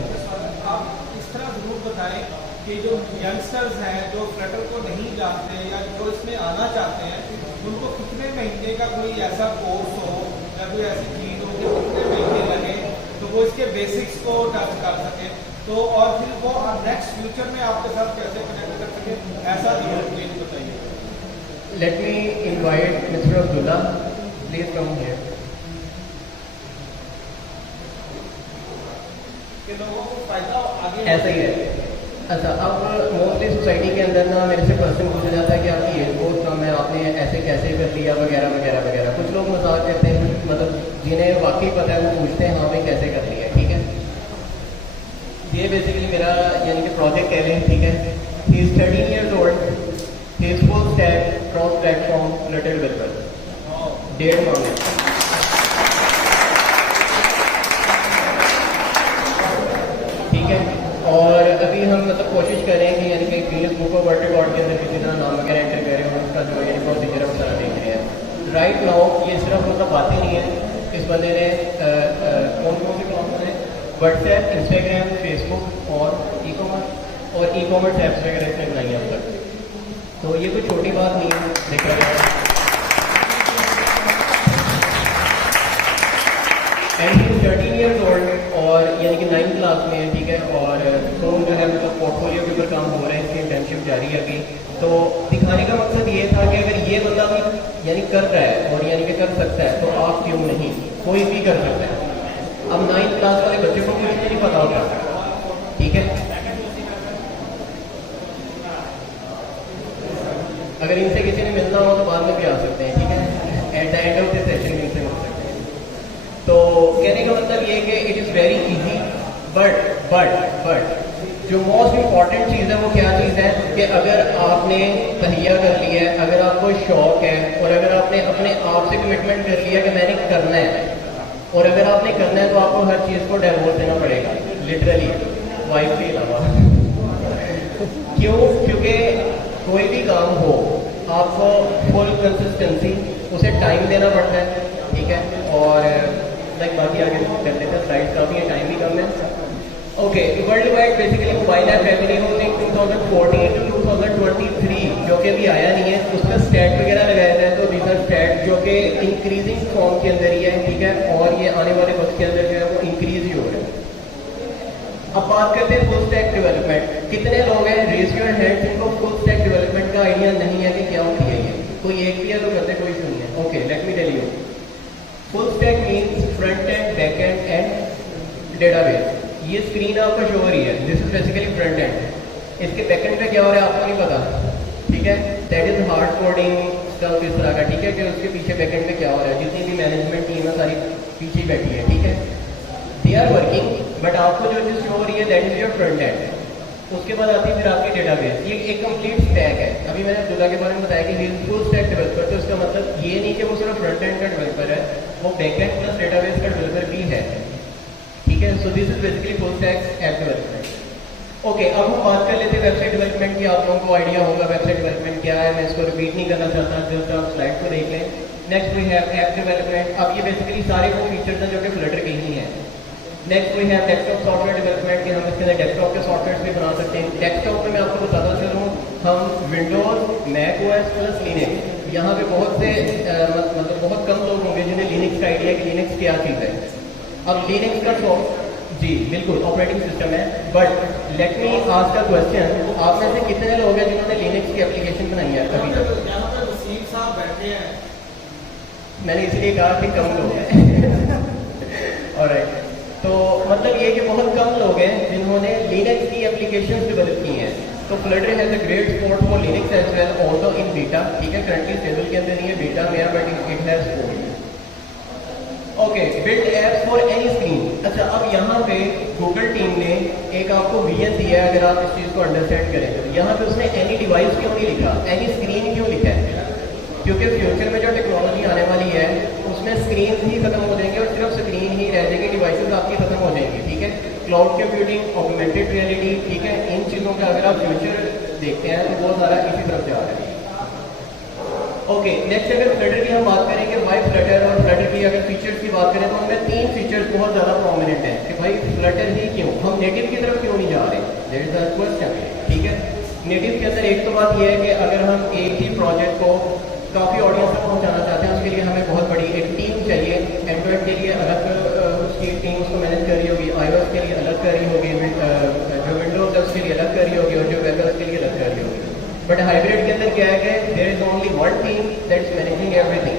आप इस तरह जरूर बताएं कि जो यंगस्टर्स हैं जो फ्लटर को नहीं जानते या जो इसमें आना चाहते हैं, उनको कितने महीने का कोई ऐसा कोर्स हो या कोई ऐसी चीज़ हो कि कितने महीने लगे तो वो इसके बेसिक्स को टच कर सके, तो और फिर वो नेक्स्ट फ्यूचर में आपके साथ कैसे कनेक्ट कर सके, ऐसा जरूर प्लीज बताइए। Let me invite mister Abdullah, please come here. कि लोगों को फायदा आगे ऐसा ही है। अच्छा, अब मोस्टली सोसाइटी के अंदर ना मेरे से क्वेश्चन पूछा जाता है कि आपकी एज बहुत कम है, आपने ऐसे कैसे कर लिया वगैरह वगैरह वगैरह। कुछ लोग मजाक करते हैं, मतलब जिन्हें वाकई पता है वो पूछते हैं हाँ भाई कैसे कर लिया, ठीक है। ये बेसिकली मेरा यानी कि प्रोजेक्ट कह लें, ठीक है। He is 13 years old, he is full stack cross platform Flutter developer, 1.5 माह में। ठीक है, और अभी हम मतलब कोशिश कर रहे हैं कि यानी कि Guinness book of world record के अंदर किसी तरह नाम वगैरह एंटर करें और उसका जो यानी प्रोसीजर है वो सारा देख रहे हैं। राइट नाउ ये सिर्फ मतलब बातें नहीं है, इस बंदे ने कौन कौन से काम करे, व्हाट्सएप, इंस्टाग्राम, फेसबुक और ई कॉमर्स ऐप्स वगैरह इसमें बनाई है अब तक। तो ये कोई छोटी बात नहीं है, देखा जाए। एंड ही 13 years old और यानी कि 9th क्लास में है, ठीक है। और सोन जो है मतलब पोर्टफोलियो के ऊपर काम हो रहा है, इसकी इंटर्नशिप जारी है अभी। तो दिखाने का मकसद ये था कि अगर ये बंदा भी यानी कर रहा है और यानी कि कर सकता है तो आप क्यों नहीं, कोई भी कर सकता है। अब 9th क्लास वाले बच्चे को कुछ नहीं पता होता, ठीक है। अगर इनसे किसी ने मिलना हो तो बाद में भी आ सकते हैं, ठीक है। At the end of the session में इनसे मिल सकते हैं। तो कहने का मतलब ये है कि it is very easy, but जो मोस्ट इम्पॉर्टेंट चीज़ है वो क्या चीज़ है कि अगर आपने तहिया कर लिया है, अगर आपको शौक है और अगर आपने अपने आप से कमिटमेंट कर लिया कि मैंने करना है, और अगर आपने करना है तो आपको हर चीज़ को डिवोर्स देना पड़ेगा, लिटरली वाइफ के अलावा। क्यों? क्योंकि कोई भी काम हो आपको फुल कंसिस्टेंसी उसे टाइम देना पड़ता है, ठीक है। और लाइक बाकी आगे कर लेते हैं, स्लाइड्स काफ़ी है, टाइम भी कम है। Okay, world wide basically mobile app revenue ने 2014 to 2023 जो कि अभी आया नहीं है उसका स्टैट वगैरह लगाया जाए तो दिस आर स्टैट जो कि इंक्रीजिंग फॉर्म के अंदर ही है, ठीक है। और ये आने वाले वक्त के अंदर जो है वो इंक्रीज ही हो रहा है। अब बात करते हैं फुल स्टैक डेवलपमेंट। कितने लोग हैं, रेज योर हैंड, जिनको फुल स्टैक डेवलपमेंट का आइडिया नहीं है कि क्या होती है ये? कोई एक भी है तो करते, कोई नहीं है। Okay, let me tell you. Full stack means front end, back end and database. ये स्क्रीन आपको शो हो रही है, this is basically front end. इसके बैक एंड पे क्या हो रहा है आपको नहीं पता, ठीक है। That is hard coding stuff इस तरह का, ठीक है, कि उसके पीछे बैक एंड पे क्या हो रहा है। जितनी भी मैनेजमेंट टीम है सारी पीछे बैठी है, ठीक है। दे आर वर्किंग, बट आपको जो चीज़ शो हो रही है that is your front end. उसके बाद आती है फिर आपकी डेटाबेस। ये एक कंप्लीट स्टैक है। अभी मैंने अब्दुल्ला के बारे में बताया कि ही फुल स्टैक डेवलपर, तो इसका मतलब ये नहीं कि वो सिर्फ फ्रंट एंड का डेवलपर है, वो बैक एंड प्लस डेटाबेस का डेवलपर भी है, ठीक है। So this is basically full stack app development. Okay, अब हम बात कर लेते हैं वेबसाइट डेवलपमेंट की। आप लोगों को आइडिया होगा वेबसाइट डेवलपमेंट क्या है, मैं इसको रिपीट नहीं करना चाहता, जस्ट आप स्लाइड को देख लें। Next we have app development. अब ये बेसिकली सारे वो फीचर्स हैं जो कि फ्लटर के ही हैं। Next we have desktop software development कि हम इसके अंदर डेस्कटॉप के सॉफ्टवेयर भी बना सकते हैं। डेस्कटॉप में मैं आपको बताता चलूँ, हम Windows, Mac OS plus Linux, यहाँ पे बहुत से मतलब बहुत कम लोग होंगे जिन्हें लिनक्स का आइडिया कि लिनक्स क्या चीज़ है। अब लिनक्स का जी बिल्कुल ऑपरेटिंग सिस्टम है, but let me ask a question, आप में से कितने लोग हैं जिन्होंने लिनक्स की एप्लीकेशन बनाई है अभी तक? यहाँ पे वसीम साहब बैठे हैं, मैंने इसलिए कहा कि कम लोग हैं। ऑलराइट, तो मतलब ये कि बहुत कम लोग हैं जिन्होंने लिनक्स की एप्लीकेशन डेवलप की हैं। तो Flutter has a great support for Linux as well, also in beta, ठीक है। करंटली स्टेबल के अंदर नहीं है, बीटा में है, but it has support. Okay, build apps for any screen. अच्छा, अब यहाँ पे गूगल टीम ने एक आपको विजन दिया है, अगर आप इस चीज़ को अंडरस्टैंड करें तो। यहाँ पे उसने एनी डिवाइस क्यों नहीं लिखा, एनी स्क्रीन क्यों लिखा है? क्योंकि फ्यूचर में जो टेक्नोलॉजी आने वाली है उसमें स्क्रीन ही खत्म हो जाएंगे और सिर्फ स्क्रीन ही रह जाएगी, डिवाइसेस आपकी खत्म हो जाएंगी, ठीक है। क्लाउड कंप्यूटिंग, ऑगमेंटेड रियलिटी, ठीक है, इन चीज़ों का अगर आप फ्यूचर देखते हैं तो वो सारा इसी तरफ जा रहा है। ओके, नेक्स्ट अगर फ्लटर की हम बात करेंगे, वाई फ्लटर और फ्लटर की अगर फीचर्स की बात करें तो उनमें 3 फीचर्स बहुत ज़्यादा प्रोमिनेंट हैं कि भाई फ्लटर ही क्यों, हम नेटिव की तरफ क्यों नहीं जा रहे, देयर इज अ क्वेश्चन, ठीक है। नेटिव के अंदर एक तो बात यह है कि अगर हम एक ही प्रोजेक्ट को काफ़ी ऑडियंस तक पहुंचाना चाहते हैं उसके लिए हमें बहुत बड़ी एक टीम चाहिए। एंड्रॉइड के लिए अलग उसकी टीम उसको मैनेज कर रही होगी, iOS के लिए अलग कर रही होगी, जो विंडोज है उसके लिए अलग कर रही होगी और जो वेब है उसके लिए अलग कर रही होगी। बट हाइब्रिड के अंदर क्या है कि there is only one team that is managing everything.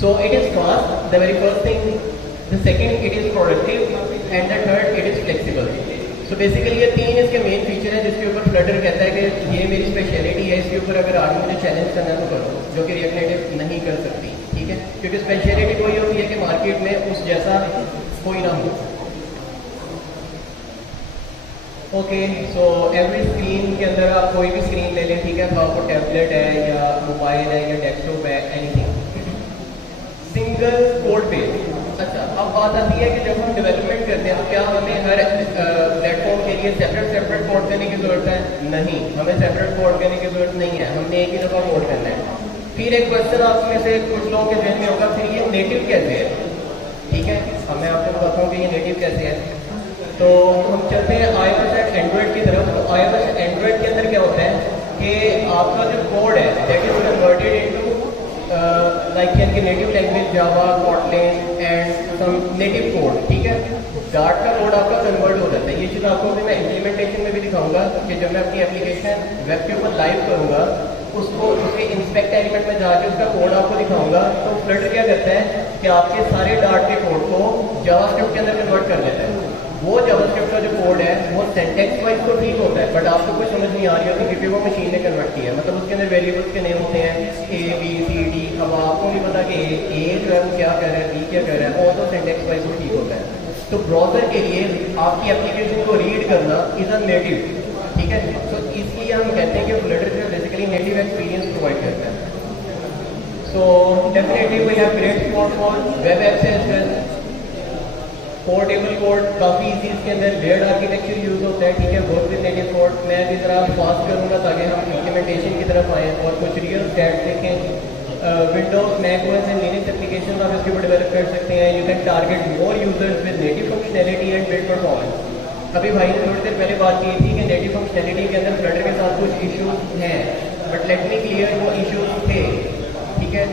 So it is fast, the very first thing, the second it is productive and the third it is flexible. So basically ये 3 इसके main feature हैं जिसके ऊपर Flutter कहता है कि ये मेरी स्पेशलिटी है, इसके ऊपर अगर आगे मुझे चैलेंज करना है तो करो, जो कि रिएक्ट नेटिव नहीं कर सकती, ठीक है। क्योंकि स्पेशलिटी वही होती है कि मार्केट में उस जैसा कोई ना हो। ओके, सो एवरी स्क्रीन के अंदर आप कोई भी स्क्रीन ले लें, ठीक है, तो आपको टैबलेट है या मोबाइल है या डेस्कटॉप है, एनीथिंग, सिंगल कोड पे। अच्छा, अब बात आती है कि जब हम डेवलपमेंट करते हैं तो क्या हमें हर प्लेटफॉर्म के लिए सेपरेट कोड करने की जरूरत है? नहीं, हमें सेपरेट कोड करने की जरूरत नहीं है, हमने एक ही दफ़ा कोड करना है। फिर एक क्वेश्चन आप में से कुछ लोगों के जहन में होगा, फिर ये नेटिव कैसे है, ठीक है। अब मैं आपको बताता हूँ कि ये नेटिव कैसे है। तो हम चलते हैं iOS एंड एंड्रॉइड की तरफ। तो iOS एंड्रॉइड के अंदर क्या होता है कि आपका जो कोड है that is converted into like यानी native language Java, Kotlin and some native code, ठीक है। डार्ट का कोड आपका कन्वर्ट हो जाता है। ये चीज़ आपको मैं इम्प्लीमेंटेशन में भी दिखाऊंगा कि जब मैं अपनी एप्लीकेशन वेब के ऊपर लाइव करूँगा उसको उसके इंस्पेक्ट एलिमेंट में जाके उसका कोड आपको दिखाऊंगा। तो फ्लटर क्या करता है कि आपके सारे डार्ट के कोड को जावास्क्रिप्ट के अंदर कन्वर्ट कर देता है। वो जावास्क्रिप्ट का जो कोड है वो सिंटैक्स वाइज तो ठीक होता है, बट आपको कुछ समझ नहीं आ रही होती क्योंकि वो मशीन ने कन्वर्ट किया है। मतलब उसके अंदर वेरिएबल्स के नेम होते हैं A B C D। अब आपको नहीं पता कि A जो है वो क्या कर रहा है, B क्या कर रहा है, और तो सिंटैक्स वाइज वो ठीक होता है। तो ब्राउजर के लिए आपकी एप्लीकेशन को रीड करना इज अ नेटिव, ठीक है। तो इसलिए हम कहते हैं कि फ्लटर जो बेसिकली नेटिव एक्सपीरियंस प्रोवाइड करता है। So definitely we have great support for web apps as well. Portable code काफ़ी इजी, इसके अंदर लेयर्ड आर्किटेक्चर यूज होता है, ठीक है। वर्क विद नेटिव कोड मैं भी ज़रा फास्ट करूँगा ताकि हम इम्प्लीमेंटेशन की तरफ आएँ और कुछ रियल स्टैट्स देखें। Windows, Mac OS and Linux application आप इसके ऊपर डेवलप कर सकते हैं। You can target more users with native functionality and build performance. अभी भाई ने थोड़ी देर पहले बात की थी कि नेटिव फंक्शनैलिटी के अंदर फ्लटर के साथ कुछ इश्यूज हैं, बट लेट मी क्लियर वो इश्यूज थे, ठीक है।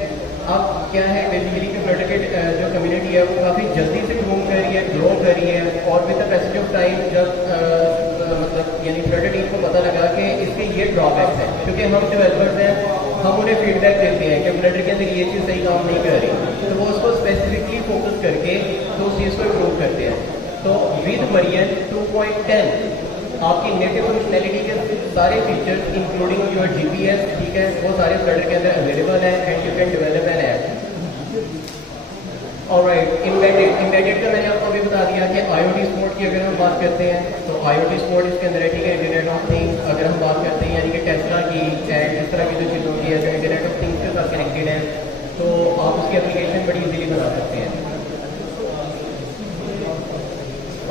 अब क्या है बेसिकली कि फ्लटर के जो कम्युनिटी है वो काफ़ी जल्दी से ग्रो कर रही है और with the passage of time जब मतलब यानी फ्लटर टीम को पता लगा कि इसके ये ड्रॉबैक्स हैं, क्योंकि हम डेवलपर्स हैं, हम उन्हें फीडबैक देते हैं कि फ्लटर के अंदर ये चीज़ सही काम नहीं कर रही, तो वो उसको स्पेसिफिकली फोकस करके तो उस चीज़ को इम्प्रूव करते हैं। तो विद मरियन 2.10 आपकी नेटिव फंक्शनैलिटी के सारे फीचर्स इंक्लूडिंग योर GPS, ठीक है, वो सारे फ्लटर के अंदर अवेलेबल है and you can develop an app. Alright, embedded का मैंने आपको अभी बता दिया कि IoT सपोर्ट की अगर हम बात करते हैं तो IoT सपोर्ट इसके अंदर है, ठीक है। इंटरनेट ऑफ थिंग्स अगर हम बात करते हैं यानी कि टेस्ला की एंड इस तरह की जो चीज़ों की है जो इंटरनेट ऑफ थिंग्स के साथ कनेक्टेड है तो आप उसकी एप्लीकेशन बड़ी इजीली बना सकते हैं।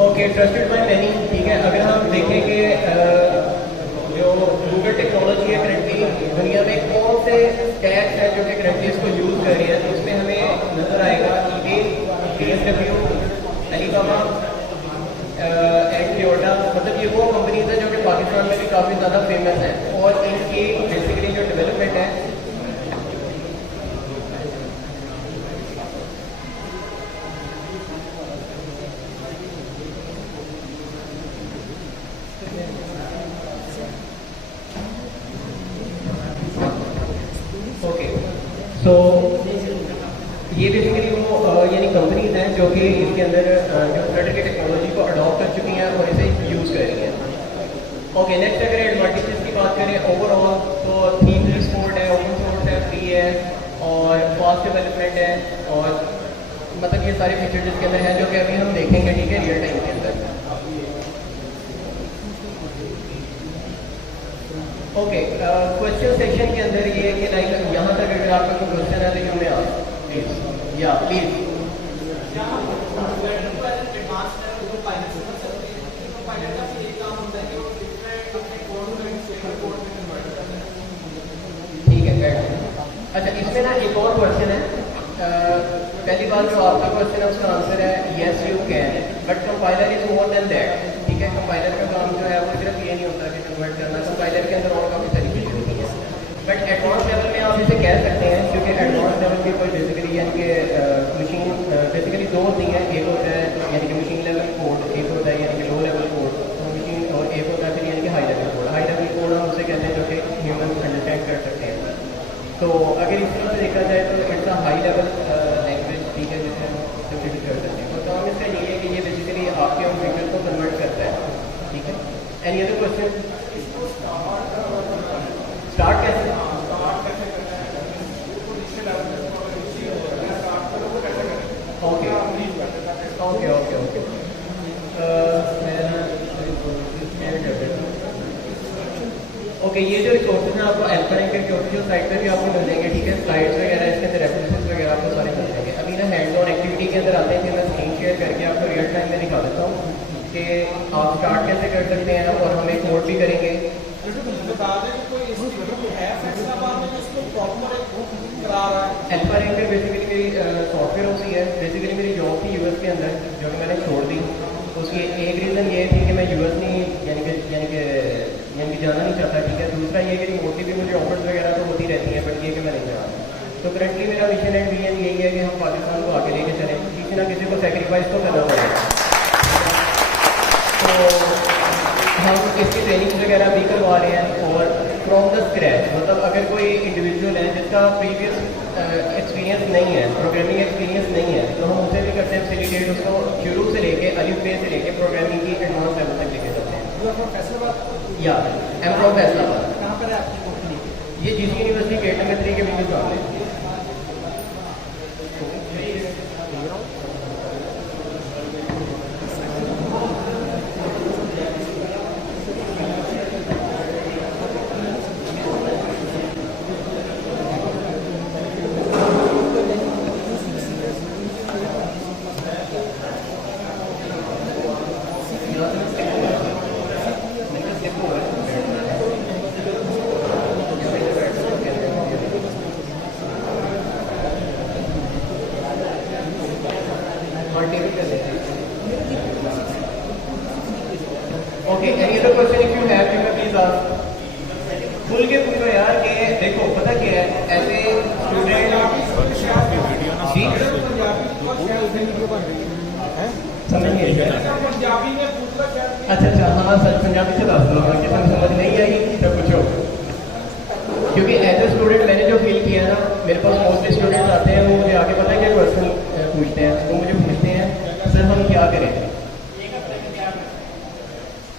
ओके, ट्रस्टेड बाय मैनी, ठीक है। अगर हम देखें कि जो गूगल टेक्नोलॉजी है करंटली दुनिया में कौन से स्टैक्स हैं जो कि करंटली इसको यूज़ कर रहे हैं, तो उसमें हमें नजर आएगा eBay, BMW, Alibaba and Toyota. मतलब ये वो कंपनीज हैं जो कि पाकिस्तान में भी काफ़ी ज़्यादा फेमस हैं और इनकी बेसिकली जो डेवलपमेंट है तो ये बेसिकली वो यानी कंपनीज हैं जो कि इसके अंदर जो फ्लटर की टेक्नोलॉजी को अडॉप्ट कर चुकी हैं और इसे यूज़ कर रही हैं। ओके, नेक्स्ट अगर एडवांटेजेस की बात करें ओवरऑल तो थीम सपोर्ट है, ओपन सोर्स है, फ्री है और फास्ट डेवलपमेंट है और मतलब ये सारे फीचर जिसके अंदर हैं जो कि अभी हम देखेंगे, ठीक है, रियल टाइम के अंदर। ओके, क्वेश्चन सेक्शन के अंदर ये है कि लाइक यहाँ तक अगर आपका कोई क्वेश्चन है तो यू मे आस्क प्लीज, या प्लीज। ठीक है, अच्छा इसमें ना एक और क्वेश्चन है। पहली बात जो आपका क्वेश्चन है उसका आंसर है yes you can, but compiler is more than that. ठीक है, कंपाइलर का काम जो है वो सिर्फ ये नहीं होता कि कन्वर्ट करना, कंपाइलर के अंदर और काफ़ी सारी चीज़ें होती हैं। बट एडवांस लेवल में आप इसे कह सकते हैं, क्योंकि एडवांस लेवल की कोई बेसिकली यानी कि मशीन बेसिकली दो होती हैं, एक होता है यानी कि मशीन लेवल कोड, एक होता है यानी कि लो लेवल कोड, मशीन, और एक होता है फिर यानी कि high level code. High level code हम उसे कहते हैं जो कि ह्यूमन अंडरस्टैंड कर सकते हैं। तो अगर इस तरह से देखा जाए तो it's a high level language, ठीक है, जिसे हम सिंपलीफाई कर सकते हैं। तो काम इसका ये है कि ये बेसिकली आपके उन फीचर को कन्वर्ट करता है। ठीक है, एनी अदर क्वेश्चन? स्टार्ट कैसे? Okay okay okay okay, okay, ये जो रिसोर्सेज हैं आपको एल्फारेंकर के ऑफिशियल साइट पे भी आपको मिल जाएंगे। ठीक है, स्लाइड्स वगैरह इसके अंदर रेफरेंसेस वगैरह आपको सारे मिल जाएंगे। अभी ना हैंड्स ऑन एक्टिविटी के अंदर आते हैं कि मैं स्क्रीन शेयर करके आपको रियल टाइम में दिखा देता हूँ कि आप स्टार्ट कैसे कर सकते हैं, और हम एक नोट भी करेंगे। एल्फारेंकर बेसिकली मेरी सॉफ्टवेयर हाउस ही है। बेसिकली मेरी जॉब थी यूएस के अंदर, जो कि मैंने छोड़ दी। उसकी एक रीज़न ये थी कि मैं यूएस नहीं यानी कि जाना नहीं चाहता। ठीक है, दूसरा ये कि रिमोटली भी मुझे ऑफर्स वगैरह तो होती रहती हैं, बट ये कि मैं नहीं चाहता। तो करंटली मेरा विजन एंड विजन यही है कि हम पाकिस्तान को आगे लेके चलें, किसी ना किसी को सेक्रीफाइस तो करना पड़ेगा। तो हम इसकी ट्रेनिंग वगैरह भी करवा रहे हैं, और फ्रॉम द स्क्रैच, मतलब अगर कोई इंडिविजुअल है जिसका प्रीवियस एक्सपीरियंस नहीं है, प्रोग्रामिंग एक्सपीरियंस नहीं है, तो हम उसे भी करते हैं फैसिलिटेट, उसको शुरू से लेके अलिफ बे से लेके प्रोग्रामिंग की एडवांस लेवल तक लेके जाते हैं। या एम फ्रॉम फैसलाबाद। कहाँ पर है आपकी कंपनी? ये जीसी यूनिवर्सिटी गेट नंबर 3 के बिल्कुल सामने। Okay, any other question if you have, you can please ask. खुल के पूछो यार कि देखो पता क्या है, ऐसे स्टूडेंट जी समझ नहीं आई। अच्छा, हाँ सर, पंजाबी से दस दो कि समझ नहीं आई तो पूछो। क्योंकि एज ए स्टूडेंट मैंने जो फील किया ना, मेरे पास मोस्टली स्टूडेंट्स आते हैं, वो मुझे आगे पता है क्या क्वेश्चन पूछते हैं, वो मुझे पूछते हैं सर हम क्या करें।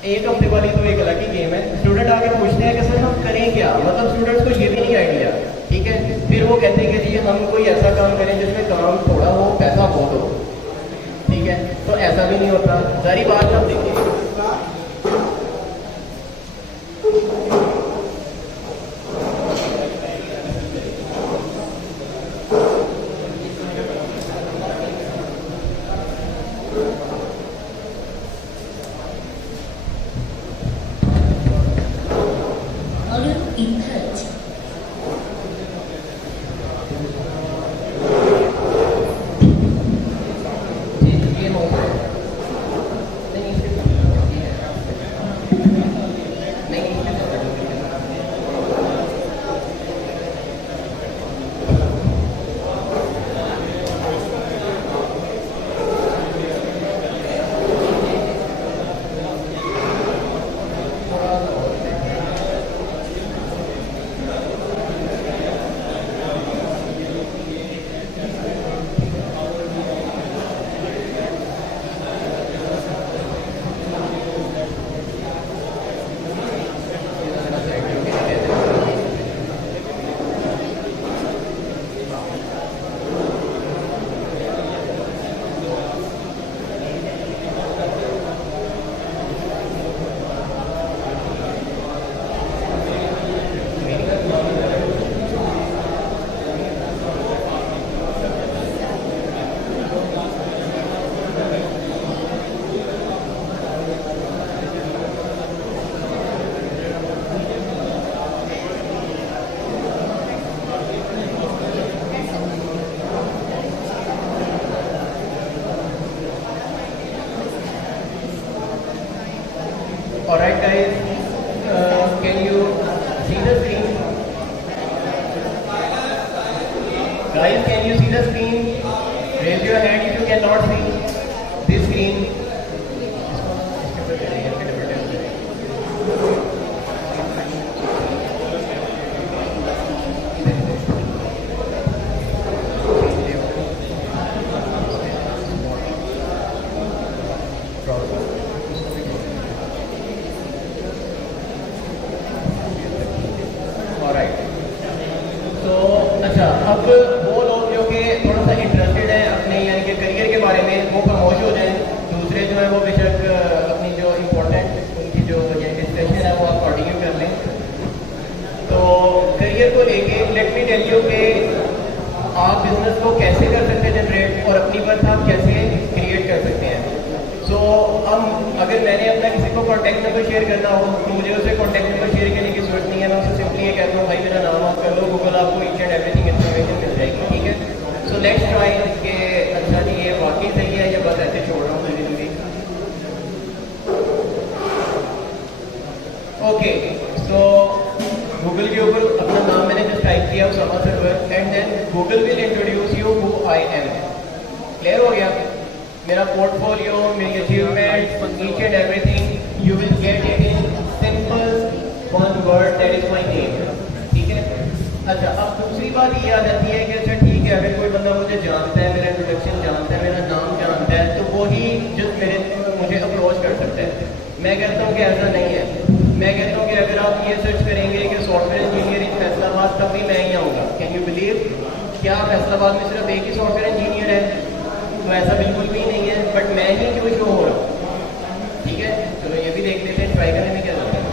एक हफ्ते वाली तो एक अलग ही गेम है। स्टूडेंट आके पूछते हैं कि सर हम करें क्या, मतलब स्टूडेंट्स को ये भी नहीं आइडिया। ठीक है, फिर वो कहते हैं कि जी हम कोई ऐसा काम करें जिसमें काम थोड़ा हो, पैसा बहुत हो। ठीक है, तो ऐसा भी नहीं होता। सारी बात आप देखिए, input. ये हो गया नहीं। Guys, can you see the screen? Raise your hand if you cannot see this screen. Alright. तो अच्छा, अब वो लोग जो कि थोड़ा सा इंटरेस्टेड हैं अपने यानी कि करियर के बारे में, वो प्रमोट हो जाएं। दूसरे जो है वो बेशक अपनी जो इम्पोर्टेंट उनकी जो डिस्कशन है वो आप कंटिन्यू कर लें। तो करियर को लेके लेट मी टेल यू कि आप बिजनेस को कैसे कर सकते हैं जनरेट और अपनी वर्थ आप कैसे क्रिएट कर सकते हैं। सो अब अगर मैंने अपना किसी को कॉन्टैक्ट नंबर शेयर करना हो तो मुझे उसे कॉन्टैक्ट नंबर शेयर करने की जरूरत नहीं है। मैं उसे सिंपली ये कहता हूँ भाई मेरा नाम आप कर लो, गूगल आपको ईच एंड एवरीथिंग इन्फॉर्मेशन मिल जाएगी, ठीक है। सो लेट्स ट्राई कि अच्छा जी ये वाकई सही है या बस ऐसे छोड़ रहा हूँ जल्दी। ओके, सो गूगल के ऊपर अपना नाम मैंने जस्ट टाइप किया Usama Sarwar and then Google will introduce you who I am. Clear हो गया? मेरा पोर्टफोलियो, मेरी achievement, each and everything you will get it in simple one word, that is my name, ठीक है। अच्छा, अब दूसरी बात ये आ जाती है कि अच्छा ठीक है, अगर कोई बंदा मुझे जानता है, मेरा इंट्रोडक्शन जानता है, मेरा नाम जानता है, तो वो ही जस्ट मुझे अप्रोच कर सकता है। मैं कहता हूँ कि ऐसा नहीं है। मैं कहता हूँ कि अगर आप ये सर्च करेंगे कि सॉफ्टवेयर इंजीनियर इन फैसलाबाद, तब भी मैं ही आऊँगा। Can you believe? क्या फैसलाबाद में सिर्फ एक ही सॉफ्टवेयर इंजीनियर है? तो ऐसा बिल्कुल भी नहीं है, बट मैं ही क्यों शो हो रहा हूँ, ठीक है। चलो ये भी देख लेते हैं, ट्राई करने में क्या जाता है।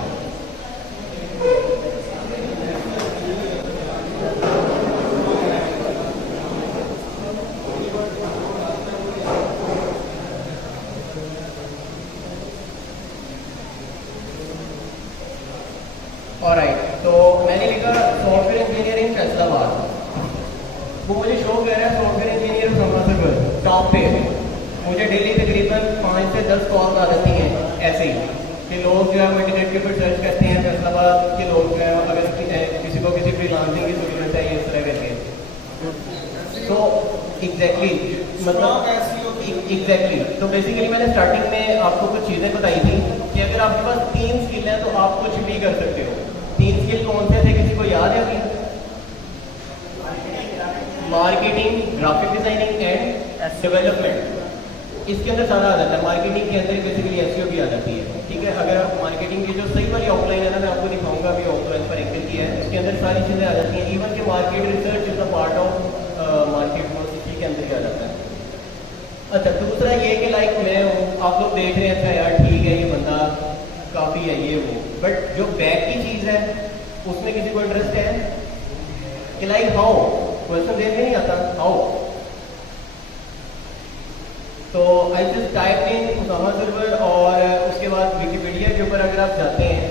ऑलराइट, तो मैंने लिखा सॉफ्टवेयर इंजीनियर इन फैसलाबाद, वो मुझे शो कर रहा है सॉफ्टवेयर इंजीनियर समझकर टॉप पे। मुझे डेली तकरीबन 5 से 10 कॉल आ जाती हैं ऐसे ही कि लोग जो है इंटरनेट के ऊपर सर्च करते हैं फैसलाबाद के लोग जो है अगर किसी को किसी फ्रीलांसिंग की जरूरत है इस तरह करके। सो एग्जैक्टली मतलब एग्जैक्टली तो बेसिकली मैंने स्टार्टिंग में आपको कुछ चीज़ें बताई थी कि अगर आपके पास 3 स्किल है तो आप कुछ भी कर सकते हो। 3 स्किल कौन से थे, किसी को याद है अभी? Marketing, graphic designing and development. इसके अंदर सारा आ जाता है। मार्केटिंग के अंदर बेसिकली एसईओ भी आ जाती है, ठीक है। अगर आप मार्केटिंग की जो सही वाली ऑफलाइन है ना, मैं आपको दिखाऊंगा अभी ऑफलाइन पर एक की है, उसके अंदर सारी चीज़ें आ जाती हैं। इवन कि market research is a part of market में, इसी के अंदर ही आ जाता है। अच्छा, दूसरा ये कि लाइक मैं हूँ, आप लोग देख रहे हैं अच्छा यार ठीक है ये बंदा काफ़ी है ये वो, बट जो बैक की चीज़ है उसमें किसी को इंटरेस्ट है कि लाइक हाउ, क्वेश्चन देख में नहीं आता हाउ। तो I just type in Usama Sarwar और उसके बाद विकिपीडिया के ऊपर अगर आप जाते हैं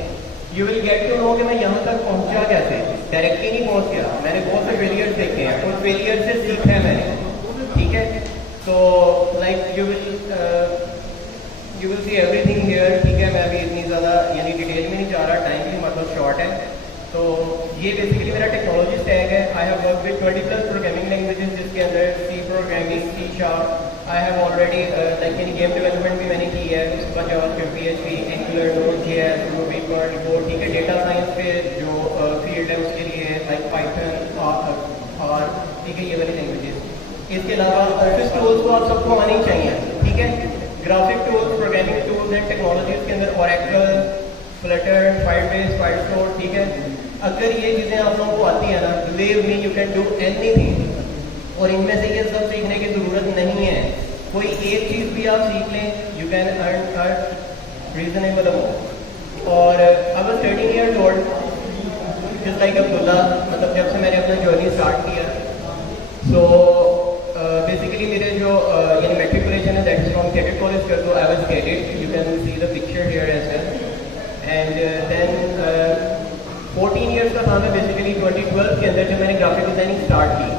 you will get to know कि मैं यहाँ तक पहुँचा कैसे। डायरेक्टली नहीं पहुँच गया, मैंने बहुत से फेलियर्स देखे हैं, उन फेलियर से सीखा है मैंने, ठीक है। तो like you will see everything here, ठीक है। मैं अभी इतनी ज़्यादा यानी डिटेल में नहीं जा रहा, टाइम भी मतलब शॉर्ट है। तो ये बेसिकली मेरा टेक्नोलॉजी स्टैक है। I have work with 20+ programming languages, जिसके अंदर C programming, C sharp, I have already like यानी गेम डेवलपमेंट भी मैंने की है, उसके बाद JavaScript, PHP, Angular, Node.js, Ruby, Perl, Go, ठीक है। डेटा साइंस पे जो फील्ड है उसके लिए लाइक पाइथन, R, ठीक है, ये वाली लैंग्वेजेस। इसके अलावा ऑफिस टूल्स तो आप सबको आने ही चाहिए, ठीक है। Graphic tools, programming tools and technologies के अंदर Oracle, Flutter, Firebase, Firestore, ठीक है। अगर ये चीज़ें आप लोगों को आती है ना, believe me you can do anything. और इनमें से ये सब सीखने की ज़रूरत नहीं है, कोई एक चीज़ भी आप सीख लें, you can earn a reasonable amount. और अब 13 years old, just like Abdullah, मतलब जब से मैंने अपना जर्नी स्टार्ट किया, सो बेसिकली मेरे जो यानी मेट्रिकुलेशन है that is from cadet college कर दो, I was cadet, you can see the picture here as well. And then 14 years का था मैं बेसिकली 2012 के अंदर जब मैंने ग्राफिक डिज़ाइनिंग स्टार्ट की।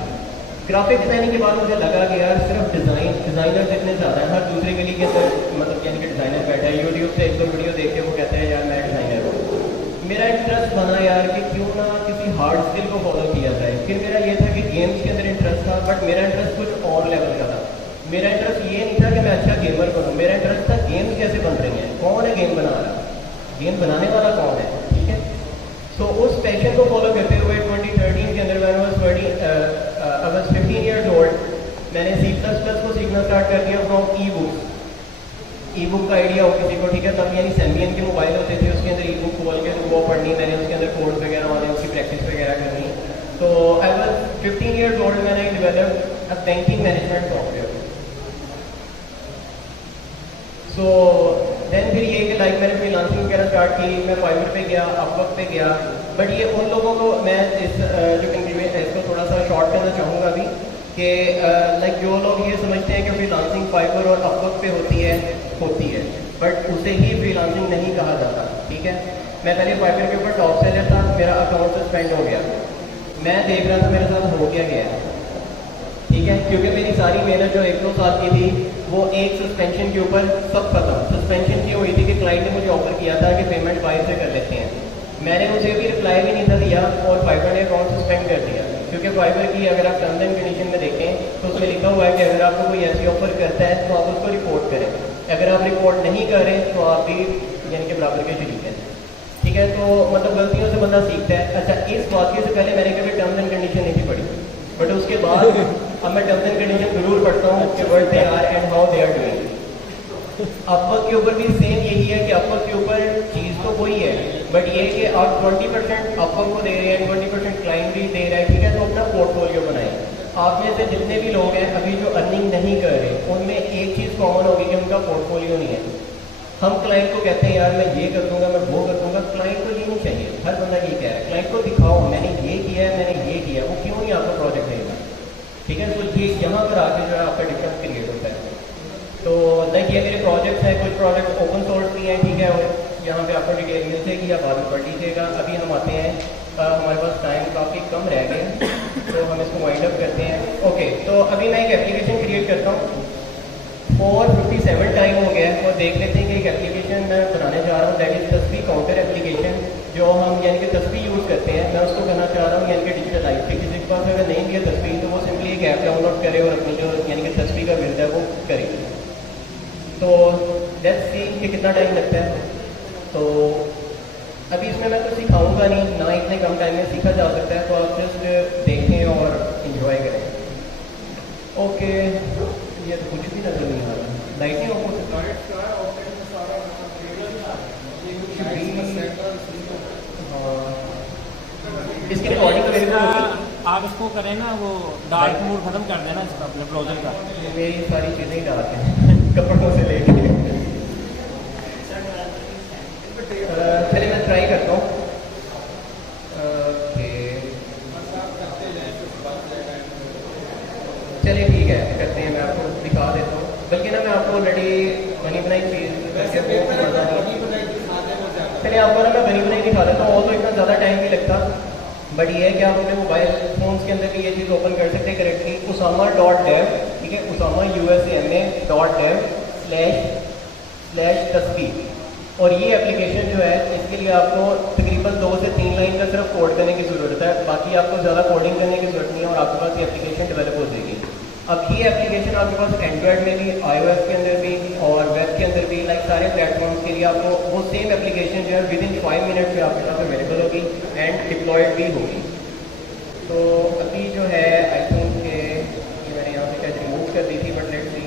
ग्राफिक डिज़ाइनिंग के बाद मुझे लगा कि यार सिर्फ डिज़ाइनर इतने ज़्यादा है, हर दूसरे गली के अंदर मतलब यानी कि डिज़ाइनर बैठा है, यूट्यूब से 1-2 वीडियो देख के वो कहते हैं यार मैं डिज़ाइनर हूँ। मेरा इंटरेस्ट बना यार कि क्यों ना किसी हार्ड स्किल को फॉलो किया जाए। फिर मेरा ये था कि गेम्स के अंदर इंटरेस्ट था, बट मेरा इंटरेस्ट कुछ और लेवल का था। मेरा इंटरेस्ट ये नहीं था कि मैं अच्छा गेमर बनूँ, मेरा इंटरेस्ट था गेम कैसे बन रही हैं, कौन है गेम बना रहा, गेम बनाने वाला कौन है, ठीक है। तो उस पैशन को फॉलो करते हुए 2013 के अंदर मैंने आई वाज 15 ईयर्स ओल्ड, मैंने C++ को सीखना स्टार्ट कर दिया फ्रॉम ई बुक का आइडिया हो किसी को, ठीक है। तब यानी सैम्बियन के मोबाइल होते थे, उसके अंदर ई बुक खोल के वो पढ़नी, मैंने उसके अंदर कोड वगैरह वाले उसकी प्रैक्टिस वगैरह करनी। तो आई वाज 15 ईयर्स ओल्ड मैंने developed a banking management software. So then फिर ये कि लाइक मैंने फ्रीलांसिंग वगैरह स्टार्ट की, मैं फाइवर पे गया, अपवर्क पे गया। बट ये उन लोगों को मैं इस जो कंक्लूजन है इसको थोड़ा सा शॉर्ट करना चाहूँगा अभी कि लाइक जो लोग ये समझते हैं कि फ्रीलांसिंग फाइवर और अपवर्क पे होती है बट उसे ही फ्रीलांसिंग नहीं कहा जाता, ठीक है। मैं पहले फाइवर के ऊपर टॉप सेलर था, मेरा अकाउंट सस्पेंड हो गया, मैं देख रहा था मेरे साथ हो क्या गया, ठीक है। क्योंकि मेरी सारी मेहनत जो 1-2 साल की थी वो एक सस्पेंशन के ऊपर सब खत्म। सस्पेंशन ये हुई थी कि क्लाइंट ने मुझे ऑफर किया था कि पेमेंट फाइव से कर लेते हैं, मैंने उसे भी रिप्लाई भी नहीं था दिया और फाइवर ने अकाउंट सस्पेंड कर दिया। क्योंकि फाइवर की अगर आप टर्म्स एंड कंडीशन में देखें तो उसमें लिखा हुआ है कि अगर आपको कोई ऐसी ऑफर करता है तो आप उसको रिपोर्ट करें, अगर आप रिपोर्ट नहीं कर रहे तो आप भी यानी कि बराबर के शरीक हैं, ठीक है। तो मतलब गलतियों से बंदा सीखता है। अच्छा, इस वाक्य से पहले मैंने कभी टर्म्स एंड कंडीशन नहीं पढ़ी, बट उसके बाद अब मैं टर्म्स एंड कंडीशन जरूर पढ़ता हूँ कि what they are and how they are doing. Upwork के ऊपर भी सेम यही है कि अपवर्क के ऊपर चीज़ तो वही है, बट ये कि आप 20% अपवर्क को दे रहे हैं, 20% क्लाइंट भी दे रहा है, ठीक है। तो अपना पोर्टफोलियो बनाएं। आप में से जितने भी लोग हैं अभी जो अर्निंग नहीं कर रहे, उनमें एक चीज़ कॉमन होगी कि उनका पोर्टफोलियो नहीं है। हम क्लाइंट को कहते हैं यार मैं ये कर दूंगा, मैं वो कर दूंगा, क्लाइंट को ये नहीं चाहिए। हर बंदा ये कह रहा है क्लाइंट को दिखाओ मैंने ये किया है, मैंने ये किया है, वो क्यों नहीं आपको प्रोजेक्ट देगा, ठीक है। तो ये यहाँ पर आके जो है आपका डिफरेंस क्रिएट होता है। तो लाइक ये मेरे प्रोजेक्ट्स हैं, कुछ प्रोजेक्ट ओपन सोर्स भी हैं, ठीक है, और यहाँ पे आपको डिटेल मिल जाएगी, आप बाद में पढ़ लीजिएगा। अभी हम आते हैं, हमारे पास टाइम काफ़ी कम रह गए तो हम इसको वाइंड अप करते हैं। ओके, तो अभी मैं एक एप्लीकेशन क्रिएट करता हूँ, 4:57 टाइम हो गया है और देख लेते हैं कि एक एप्लीकेशन मैं बनाने जा रहा हूँ, दैट इज तस्वीर काउंटर एप्लीकेशन, जो हम यानी कि तस्वीर यूज़ करते हैं। मैं उसको करना चाह रहा हूँ यानी कि डिजिटलाइज, कि किसी के पास अगर नहीं दिया तस्वीर तो वो सिंपली एक ऐप डाउनलोड करे और अपनी जो यानी कि तस्वीर का बिल्ड है वो करे। तो लेट्स सी कि कितना टाइम लगता है। तो अभी इसमें मैं कुछ सिखाऊंगा नहीं, ना इतने कम टाइम में सीखा जा सकता है, तो आप जस्ट देखें और इंजॉय करें। ओके, ये तो कुछ भी नजर नहीं आ रहा, लाइटें ऑफ हो सकती हैं। इसकी रिकॉर्डिंग अवेलेबल होगी, आप इसको करें ना, वो डार्क मोड खत्म कर देना इसका अपने ब्राउजर का। मेरी सारी चीज़ें ही डार्क हैं कपड़ों से लेके। चलिए मैं ट्राई करता हूँ। ओके, चलिए ठीक है, करते हैं, मैं आपको दिखा देता हूँ। बल्कि ना मैं आपको ऑलरेडी बनी बनाई चीज़ चलिए आपको ना मैं बनी बनाई दिखा देता हूँ, और तो इतना ज़्यादा टाइम नहीं लगता, बट ये है कि आप अपने मोबाइल फोन्स के अंदर भी ये चीज़ ओपन कर सकते हैं करेक्टली। usama.dev, ठीक है, usama/dev/तस्वीर। और ये एप्लीकेशन जो है इसके लिए आपको तकरीबन 2 से 3 लाइन का सिर्फ कोड करने की ज़रूरत है, बाकी आपको ज़्यादा कोडिंग करने की ज़रूरत नहीं है और आपके पास ये एप्लीकेशन डेवलप हो जाएगी। अब ये एप्लीकेशन आपके पास एंड्रॉयड में भी, iOS के अंदर भी और वेब के अंदर भी, लाइक सारे प्लेटफॉर्म्स के लिए आपको वो सेम एप्लीकेशन जो है विदिन 5 मिनट में आपके पास अवेलेबल होगी एंड डिप्लॉयड भी होगी। तो अभी जो है आई थिंक ये मैंने यहाँ से शायद रिमूव कर दी थी, बट लेट्स सी।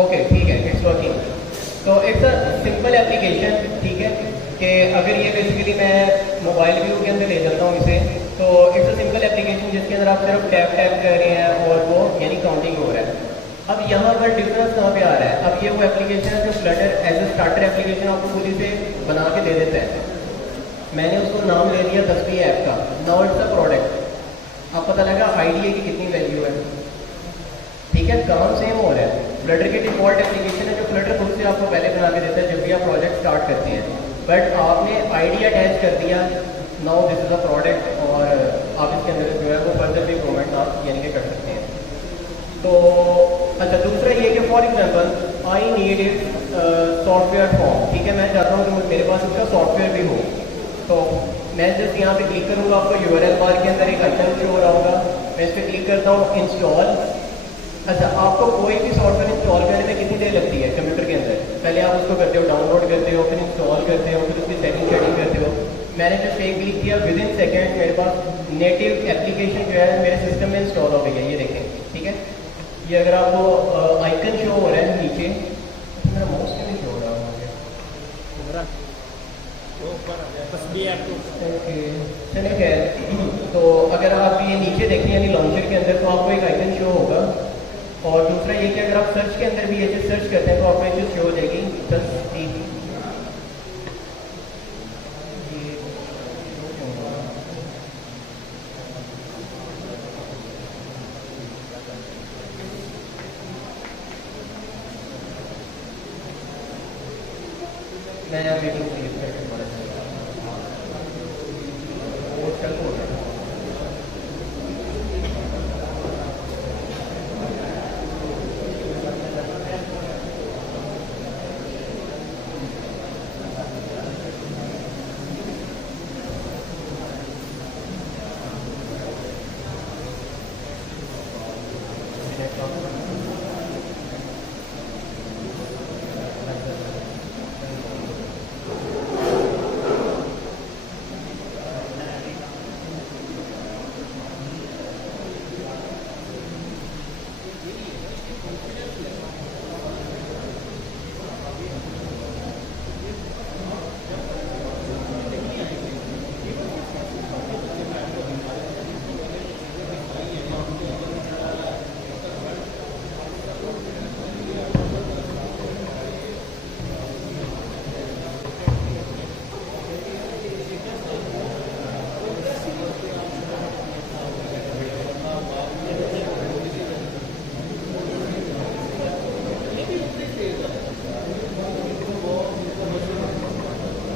ओके, ठीक है, इट्स वर्किंग। तो इट्स अ सिंपल एप्लीकेशन, ठीक है, कि अगर ये बेसिकली मैं मोबाइल व्यू के अंदर ले जाता हूँ इसे, तो इट्स अ सिंपल एप्लीकेशन जिसके अंदर आप सिर्फ टैप कर रहे हैं और वो यानी काउंटिंग हो रहा है। अब यहाँ पर डिफरेंस कहाँ पे आ रहा है? अब ये वो एप्लीकेशन है जो Flutter as a starter application आपको खुद से बना के दे देता है। मैंने उसको नाम दे दिया तस्वीर ऐप का, नाउ इट्स अ प्रोडक्ट। अब पता लगा आईडीए की कितनी वैल्यू है, ठीक है, काम सेम हो रहा है। फ्लटर की डिफॉल्ट एप्लीकेशन है जो फ्लटर खुद से आपको पहले बना के देता है जब भी आप प्रोजेक्ट स्टार्ट करते हैं, बट आपने आईडी अटैच कर दिया, now this is a product, और आप इसके अंदर जो है वो फर्दर भी इम्प्रूवमेंट आप यानी कि कर सकते हैं। तो अच्छा, दूसरा ये कि for example I need it software form, ठीक है, मैं चाहता हूँ कि मेरे पास इसका सॉफ्टवेयर भी हो। तो यहाँ पे क्लिक करूँगा आपको यूआरएल बार के अंदर एक आइकन शो हो रहा होगा, मैं इस पर क्लिक करता हूँ इंस्टॉल। अच्छा, आपको कोई भी सॉफ्टवेयर इंस्टॉल करने में कितनी देर लगती है कंप्यूटर के अंदर? पहले आप उसको करते हो, डाउनलोड करते हो, फिर इंस्टॉल करते हो, फिर उसकी सेटिंग करते हो। मैंने जब एक क्लिक किया, विद इन सेकेंड मेरे पास नेटिव एप्लीकेशन जो है मेरे सिस्टम में इंस्टॉल हो गई है। ये देखें, ठीक है, ये अगर आपको आइकन शो हो रहा है नीचे, मेरा माउस क्यों नहीं शो हो रहा है? बस भी आपको ओके, चलिए खैर। तो अगर आप ये नीचे देखें यानी लॉन्चर के अंदर, तो आपको एक आइकन शो होगा। और दूसरा ये कि अगर आप सर्च के अंदर भी ये चीज़ सर्च करते हैं तो आपको ये चीज़ शो हो जाएगी 10 मैं यहाँ मीटिंग क्रिएट करके बोला वो चल हो रहा है।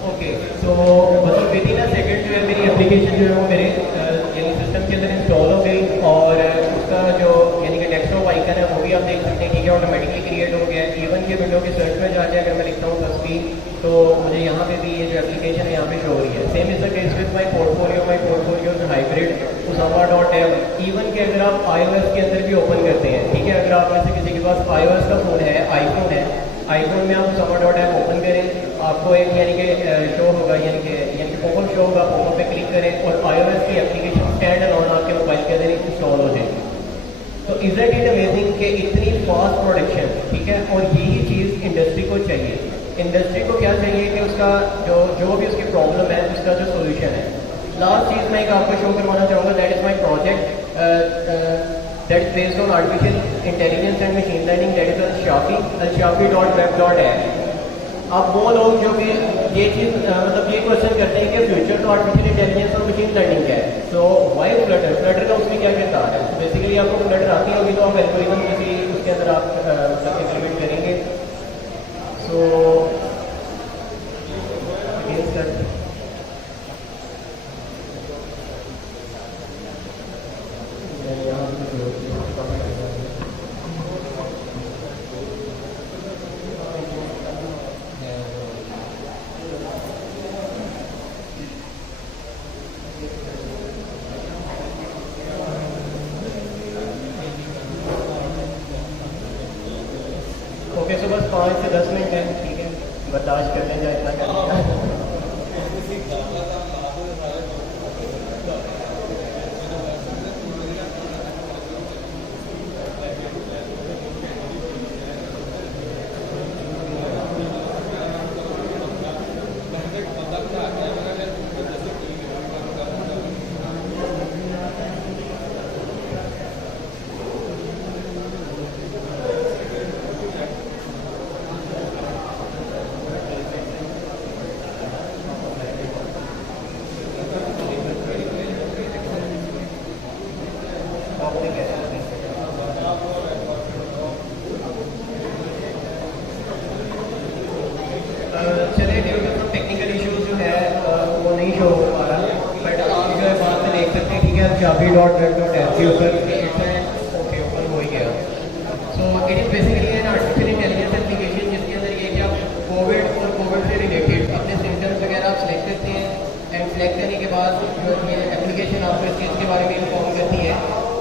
ओके, तो मतलब विद इन अ सेकेंड जो है मेरी एप्लीकेशन जो है वो मेरे यानी सिस्टम के अंदर इंस्टॉल हो गई। और उसका जो यानी कि डेस्कटॉप आइकन है वो भी आप देख सकते हैं, ठीक है, ऑटोमेटिकली क्रिएट हो गया है। इवन के विंडो के सर्च में जाके अगर मैं लिखता हूँ तस्वीर, तो मुझे यहाँ पे भी ये जो एप्लीकेशन है यहाँ पे शो हो रही है। Same is the case with my portfolio hybrid usama.dev। Even के अगर आप iOS के अंदर भी ओपन करते हैं, ठीक है, अगर आप में से किसी के पास iOS का फ़ोन है, आईफोन है, आईफोन में आप usama.dev ओपन करें, आपको एक यानी कि शो होगा, यानी कि पॉपअप शो होगा, पॉपअप पे क्लिक करें और iOS की एप्लीकेशन स्टैंड अलोन आपके मोबाइल के अंदर इंस्टॉल हो जाएगी। तो इज़ इट अमेजिंग कि इतनी फास्ट प्रोडक्शन, ठीक है, और यही चीज़ इंडस्ट्री को चाहिए। इंडस्ट्री को क्या चाहिए कि उसका जो भी उसकी प्रॉब्लम है उसका जो सोल्यूशन है। लास्ट चीज़ मैं एक आपको शो करवाना चाहूँगा, that is my project that is based on artificial intelligence and machine learning, that is alshafi.web.app। अब वो लोग जो भी ये चीज़ मतलब ये क्वेश्चन करते हैं कि फ्यूचर तो आर्टिफिशियल इंटेलिजेंस और मशीन लर्निंग का है, सो वाई फ्लटर का उसमें क्या किरदार है? तो बेसिकली आपको फ्लटर आती होगी तो आप एल्गोरिथम किसी उसके अंदर आप मतलब इम्प्लीमेंट करेंगे। सो ओके, सो बस 5 से 10 मिनट है, ठीक है, बर्दाश्त कर लें, जाए इतना करना। चलिए, due to some technical issues जो है वो नहीं शो हो पा रहा, बट आप जो है बाद में देख सकते हैं, ठीक है, alshafi.web.app के ऊपर ओके ओपन हो ही गया। So it is basically an artificial intelligence application जिसके अंदर ये कि आप कोविड और कोविड से रिलेटेड अपने सिम्टम्स वगैरह आप सेलेक्ट करते हैं एंड सेलेक्ट करने के बाद जो ये एप्लीकेशन आपको इस चीज़ के बारे में इन्फॉर्म करती है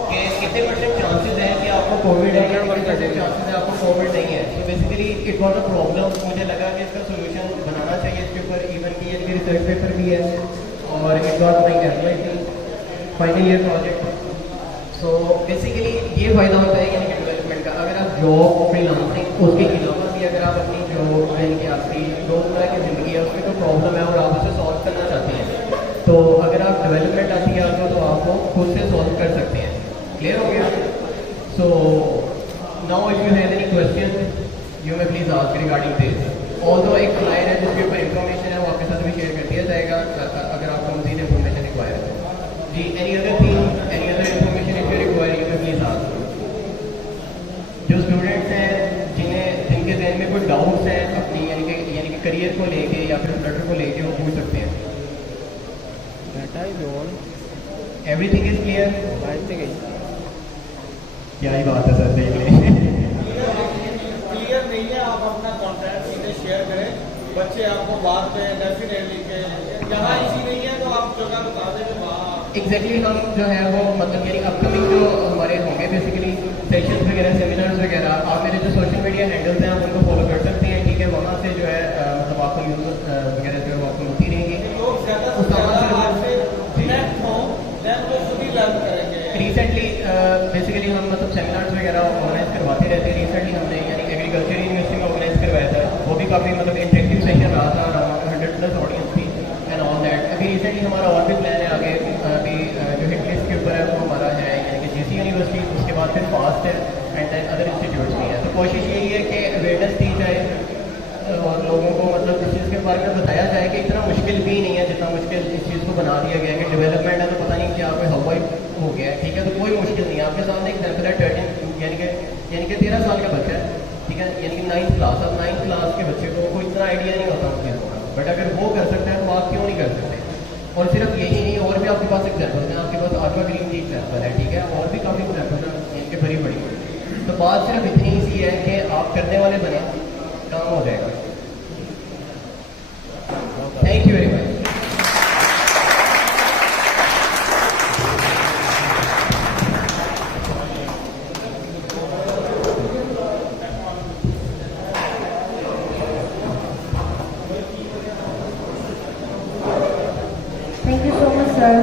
कि कितने % चांसेस हैं कि आपको कोविड है या कितने % चांसेस है आपको कोविड नहीं है। तो basically it was a problem, मुझे लगा कि इसका सोल्यूशन बनाना चाहिए इसके ऊपर, इवन की ये रिसर्च पेपर भी है और it was my advice final year project. So basically ये फ़ायदा होता है यानी कि डेवलपमेंट का, अगर आप जॉब फ्रीलांसिंग उसके अलावा भी अगर आप अपनी जॉब यानी कि आपकी रोज़मर्रा की ज़िंदगी है उसमें कोई प्रॉब्लम है और आप उसे सॉल्व करना चाहते हैं, तो अगर आप डेवलपमेंट आती है आपको तो आप वो खुद से सॉल्व कर सकते हैं। क्लियर हो गया? So now if you have any question you may please ask regarding this. Although एक फ्लायर है जिसके ऊपर इंफॉर्मेशन है वो आपके साथ भी शेयर कर दिया जाएगा अगर आपको मज़ीद इंफॉर्मेशन रिक्वायर है। जी, any other thing, any other information if you require you may please ask. जो स्टूडेंट्स हैं जिनके जहन में कोई डाउट्स हैं अपनी यानी कि करियर को लेके या फिर फ्लटर को लेके वो पूछ सकते हैं। Everything is clear? क्या ही बात है सर, देख लें। क्लियर नहीं है, आप अपना कॉन्टैक्ट सीधे शेयर करें, बच्चे आपको बात में डेफिनेटली के यहाँ इसी नहीं है तो आप जगह बता दें कि वहाँ एग्जैक्टली हम जो है वो मतलब यानी अपकमिंग जो हमारे होंगे बेसिकली सेशंस वगैरह सेमिनार्स वगैरह, आप मेरे जो सोशल मीडिया हैंडल्स हैं आप उनको फॉलो कर सकते हैं, ठीक है? वहाँ से जो है मतलब आपको न्यूज़ वगैरह जो है वो आपको मिलती रहेंगी। लोग ज़्यादा से ज़्यादा आपसे कनेक्ट हों, देन वो खुद ही लर्न करेंगे। रिसेंटली बेसिकली हम मतलब सेमिनार्स वगैरह ऑर्गेनाइज करवाते रहते हैं। रिसेंटली हमने यानी एग्रीकल्चर यूनिवर्सिटी में ऑर्गेनाइज करवाया था, वो भी काफ़ी मतलब इंटरेक्टिव सेशन रहा था, अराउंड 100+ ऑडियंस थी एंड ऑल दैट। अभी रिसेंटली हमारा और भी प्लान है आगे, अभी जो हिट लिस्ट के ऊपर है वो हमारा है यानी कि JC यूनिवर्सिटी, उसके बाद फिर फास्ट है एंड देन अदर इंस्टीट्यूट्स भी है। तो कोशिश यही है कि अवेयरनेस दी जाए और लोगों को मतलब इस चीज़ के बारे में बताया जाए कि इतना मुश्किल भी नहीं है जितना मुश्किल इस चीज़ को बना दिया गया है कि डेवलपमेंट है तो पता नहीं क्या कोई हवाई हो गया है, ठीक है? तो कोई मुश्किल नहीं है। आपके सामने एग्जाम्पल है 13 यानी कि 13 साल का बच्चा है, ठीक है? यानी कि 9th क्लास, अब 9th क्लास के बच्चे को कोई इतना आइडिया नहीं होता उस चीज़ का, बट अगर वो कर सकता है तो आप क्यों नहीं कर सकते? और सिर्फ यही नहीं, और भी आपके पास एग्जाम्पल हैं, आपके पास आक्वा ग्रीन की एग्जाम्पल है, ठीक है? और भी काफ़ी एग्जाम्पल हैं इनके बड़ी बड़ी। तो बात सिर्फ इतनी सी है कि आप करने वाले बने, काम हो जाएगा। Thank you very much. Thank you so much, sir.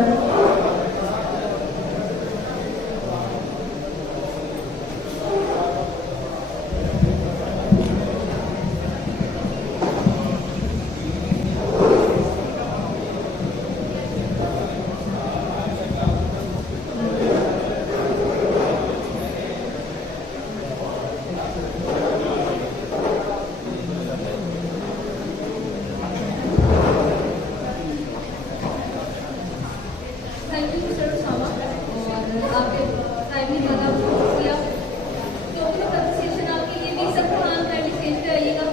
Thank you mister Usama और आपने टाइम ज़्यादा किया। तो अपने कंवर्सेशन आपके लिए भी सब फरहान काइंडली स्टेज पे आइएगा।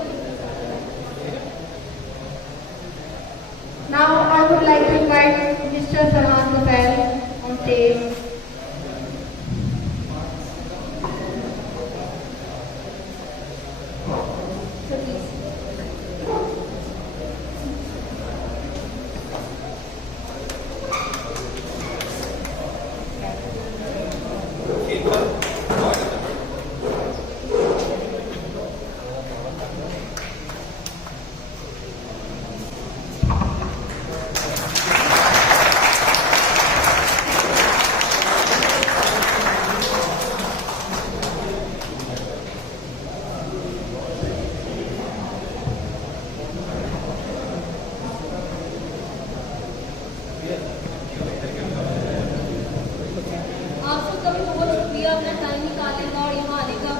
Now I would like to invite Mr. Farhan Patel on stage. So please. आप सबका भी बहुत शुक्रिया अपना टाइम निकालने का और यहाँ आने का।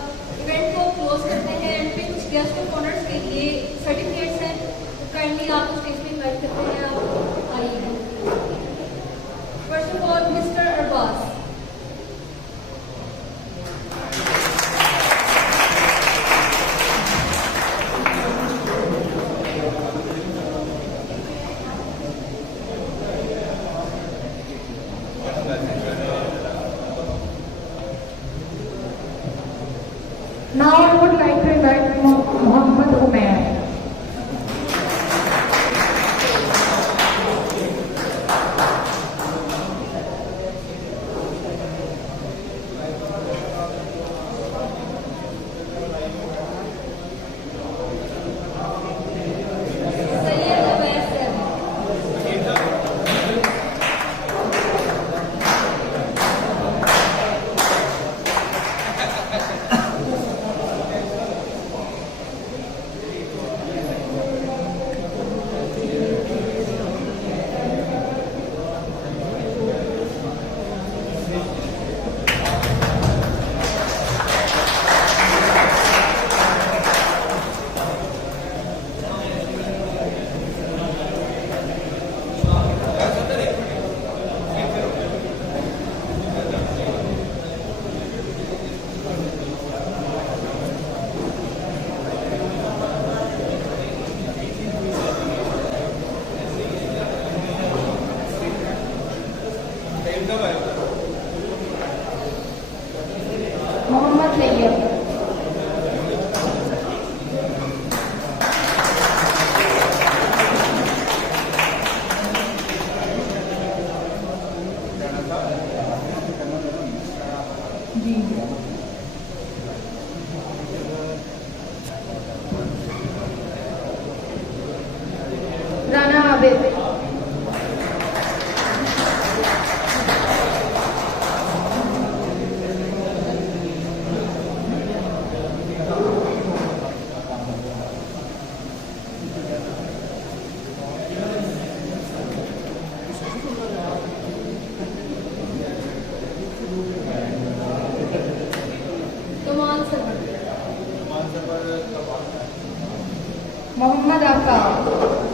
इवेंट को क्लोज करते हैं एंड पे कुछ गेस्ट ऑफ ऑनर्स के लिए सर्टिफिकेट्स हैं, तो काइंडली आप स्टेज पे इन्वाइट करते हैं, आप आइए। First of all mister Arbaz. Now I would like to invite Mohammed Umair. Nabil. Kamal Sarwar, Mohammed Aftab.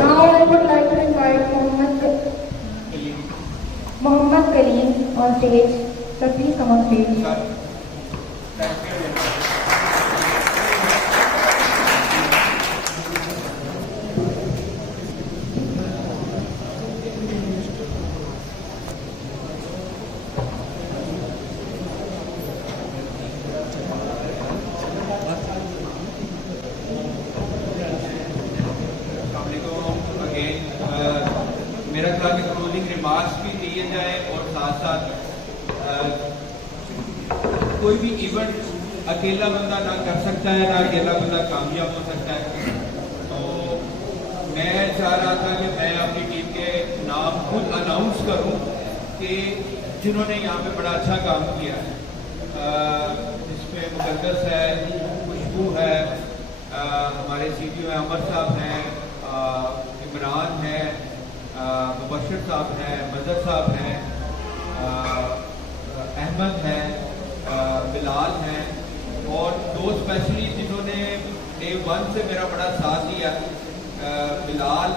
Now I would like to invite Mohammad Kaleem on stage. Sir, please come on stage. Again मेरा ख्याल कि closing remarks भी दिए जाए और साथ साथ कोई भी इवेंट अकेला बंदा ना कर सकता है, ना अकेला बंदा कामयाब हो सकता है। तो मैं चाह रहा था कि मैं अपनी टीम के नाम खुद अनाउंस करूं कि जिन्होंने यहाँ पे बड़ा अच्छा काम किया है, जिसमें मुकद्दस है, खुशबू है, हमारे सीटीओ अमर साहब हैं, इमरान है, मुबशर साहब हैं, मजहर साहब हैं, अहमद हैं, बिलाल हैं, और दो स्पेशली जिन्होंने डे 1 से मेरा बड़ा साथ दिया, बिलाल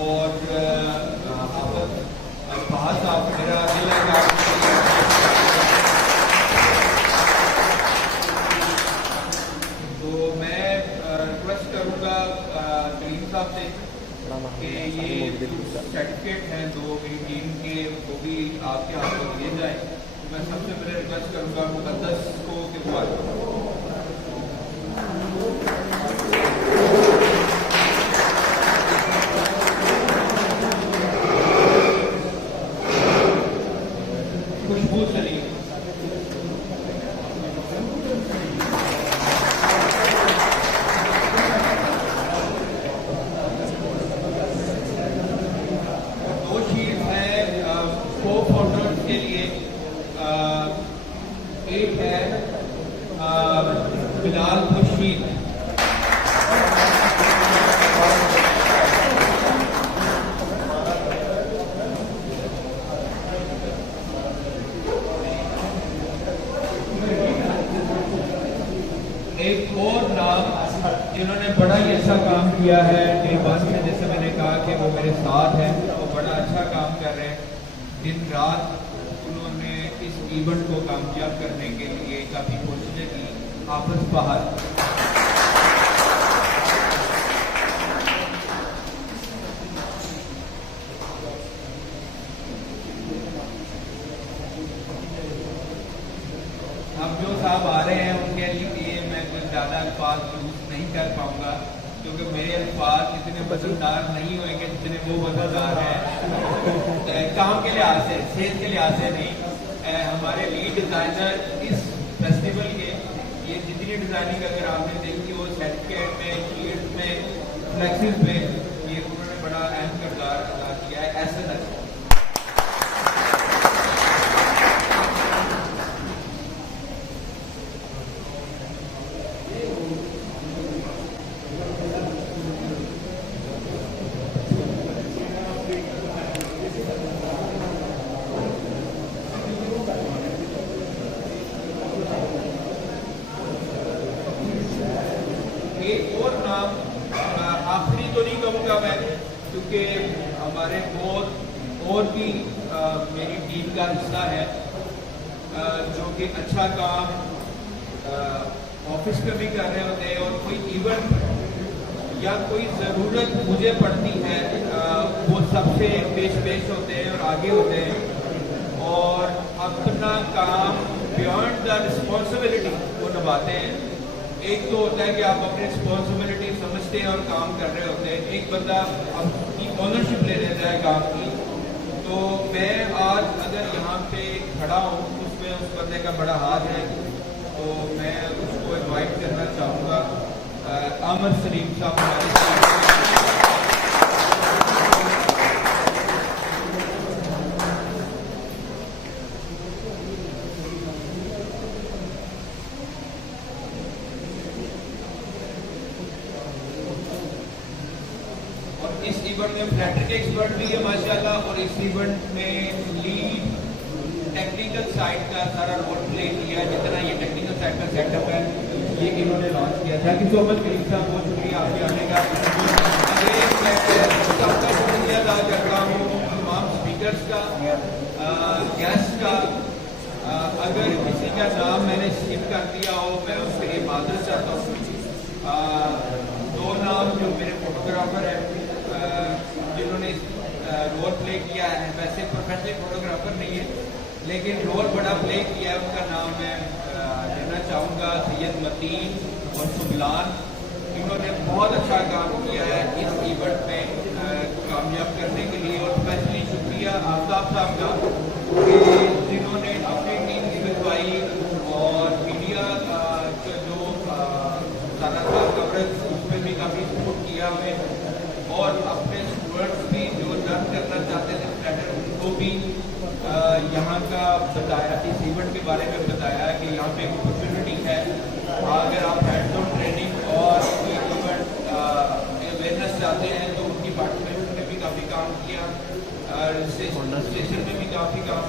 और आफत फहद साहब। मेरा दिल है तो मैं रिक्वेस्ट करूँगा कलीम साहब से कि ये सर्टिफिकेट हैं दो मेरी टीम के, वो भी आपके हाथ में दिए जाए। तो मैं सबसे पहले रिक्वेस्ट करूँगा मुकद्दस को कि वो खुशबू सलीम। दो शीट है को फोटोज के लिए, एक है बिलाल खुर्शीद, एक और नाम जिन्होंने बड़ा ही अच्छा काम किया है डे 1 में, जैसे मैंने कहा कि वो मेरे साथ हैं, वो बड़ा अच्छा काम कर रहे हैं। दिन रात उन्होंने इस इवेंट को कामयाब करने के लिए काफ़ी कोशिशें की। हाफिज फहद, अब जो साहब आ रहे हैं उनके लिए मैं कुछ ज़्यादा अल्फाज यूज नहीं कर पाऊंगा, क्योंकि मेरे अल्फाज इतने वजनदार नहीं होंगे जितने वो वजनदार हैं काम के लिहाज से, सेहत के लिहाज से नहीं। हमारे लीड डिज़ाइनर इस फेस्टिवल के ये जितनी डिज़ाइनिंग अगर आपने देखी हो सर्टिफिकेट में, शीट में, फ्लैक्सिस में, ये उन्होंने बड़ा अहम किरदार अदा किया है। ऐसे न एक और नाम आखिरी तो नहीं कहूँगा मैं, क्योंकि हमारे बहुत और भी मेरी टीम का हिस्सा है जो कि अच्छा काम ऑफिस में भी कर रहे होते हैं, और कोई इवेंट या कोई ज़रूरत मुझे पड़ती है वो सबसे पेश होते हैं और आगे होते हैं और अपना काम बियॉन्ड द रिस्पॉन्सिबिलिटी वो निभाते हैं। एक तो होता है कि आप अपनी रिस्पॉन्सिबिलिटी समझते हैं और काम कर रहे होते हैं, एक बंदा अपनी ऑनरशिप ले लेता है काम की। तो मैं आज अगर यहाँ पे खड़ा हूँ उसमें उस बंदे का बड़ा हाथ है, तो मैं उसको इनवाइट करना चाहूँगा आमिर सलीम साहब हमारे। और इस इवेंट में फ्लैटर के एक्सपर्ट भी है माशाल्लाह, और इस इवेंट में लीड टेक्निकल साइड का सारा रोल प्ले किया, जितना ये टेक्निकल साइड का सेटअप है ये इन्होंने लॉन्च किया। थैंक यू सो मच करीम साहब, बहुत शुक्रिया आपके आने का। सबका शुक्रिया अदा करता हूँ तमाम स्पीकर्स का, गेस्ट का। अगर किसी का नाम मैंने स्किप कर दिया हो मैं उसके लिए माजरत चाहता हूँ। दो नाम जो मेरे फोटोग्राफर हैं जिन्होंने रोल प्ले किया है, वैसे प्रोफेशनल फोटोग्राफर नहीं है लेकिन रोल बड़ा प्ले किया है, उनका नाम मैं लेना चाहूँगा सैयद मतीन और सुबलान। इन्होंने बहुत अच्छा काम किया है इस इवेंट में कामयाब करने के लिए, और स्पेशली शुक्रिया आफ्ताब साहब का कि जिन्होंने अपनी टीम की लगवाई और मीडिया जो सारा कवरेज उसमें भी काफ़ी सपोर्ट किया हमें, और अपने स्टूडेंट्स भी जो लर्न करना चाहते थे फ्लैटर उनको भी यहाँ का बताया, इस इवेंट के बारे में बताया कि यहाँ पे एक अपॉर्चुनिटी है। अगर आप हैंड्स ऑन ट्रेनिंग और कोई इवेंट अवेयरनेस चाहते हैं तो उनकी पार्टिसिपेशन में भी काफ़ी काम किया, स्टेशन में भी काफ़ी काम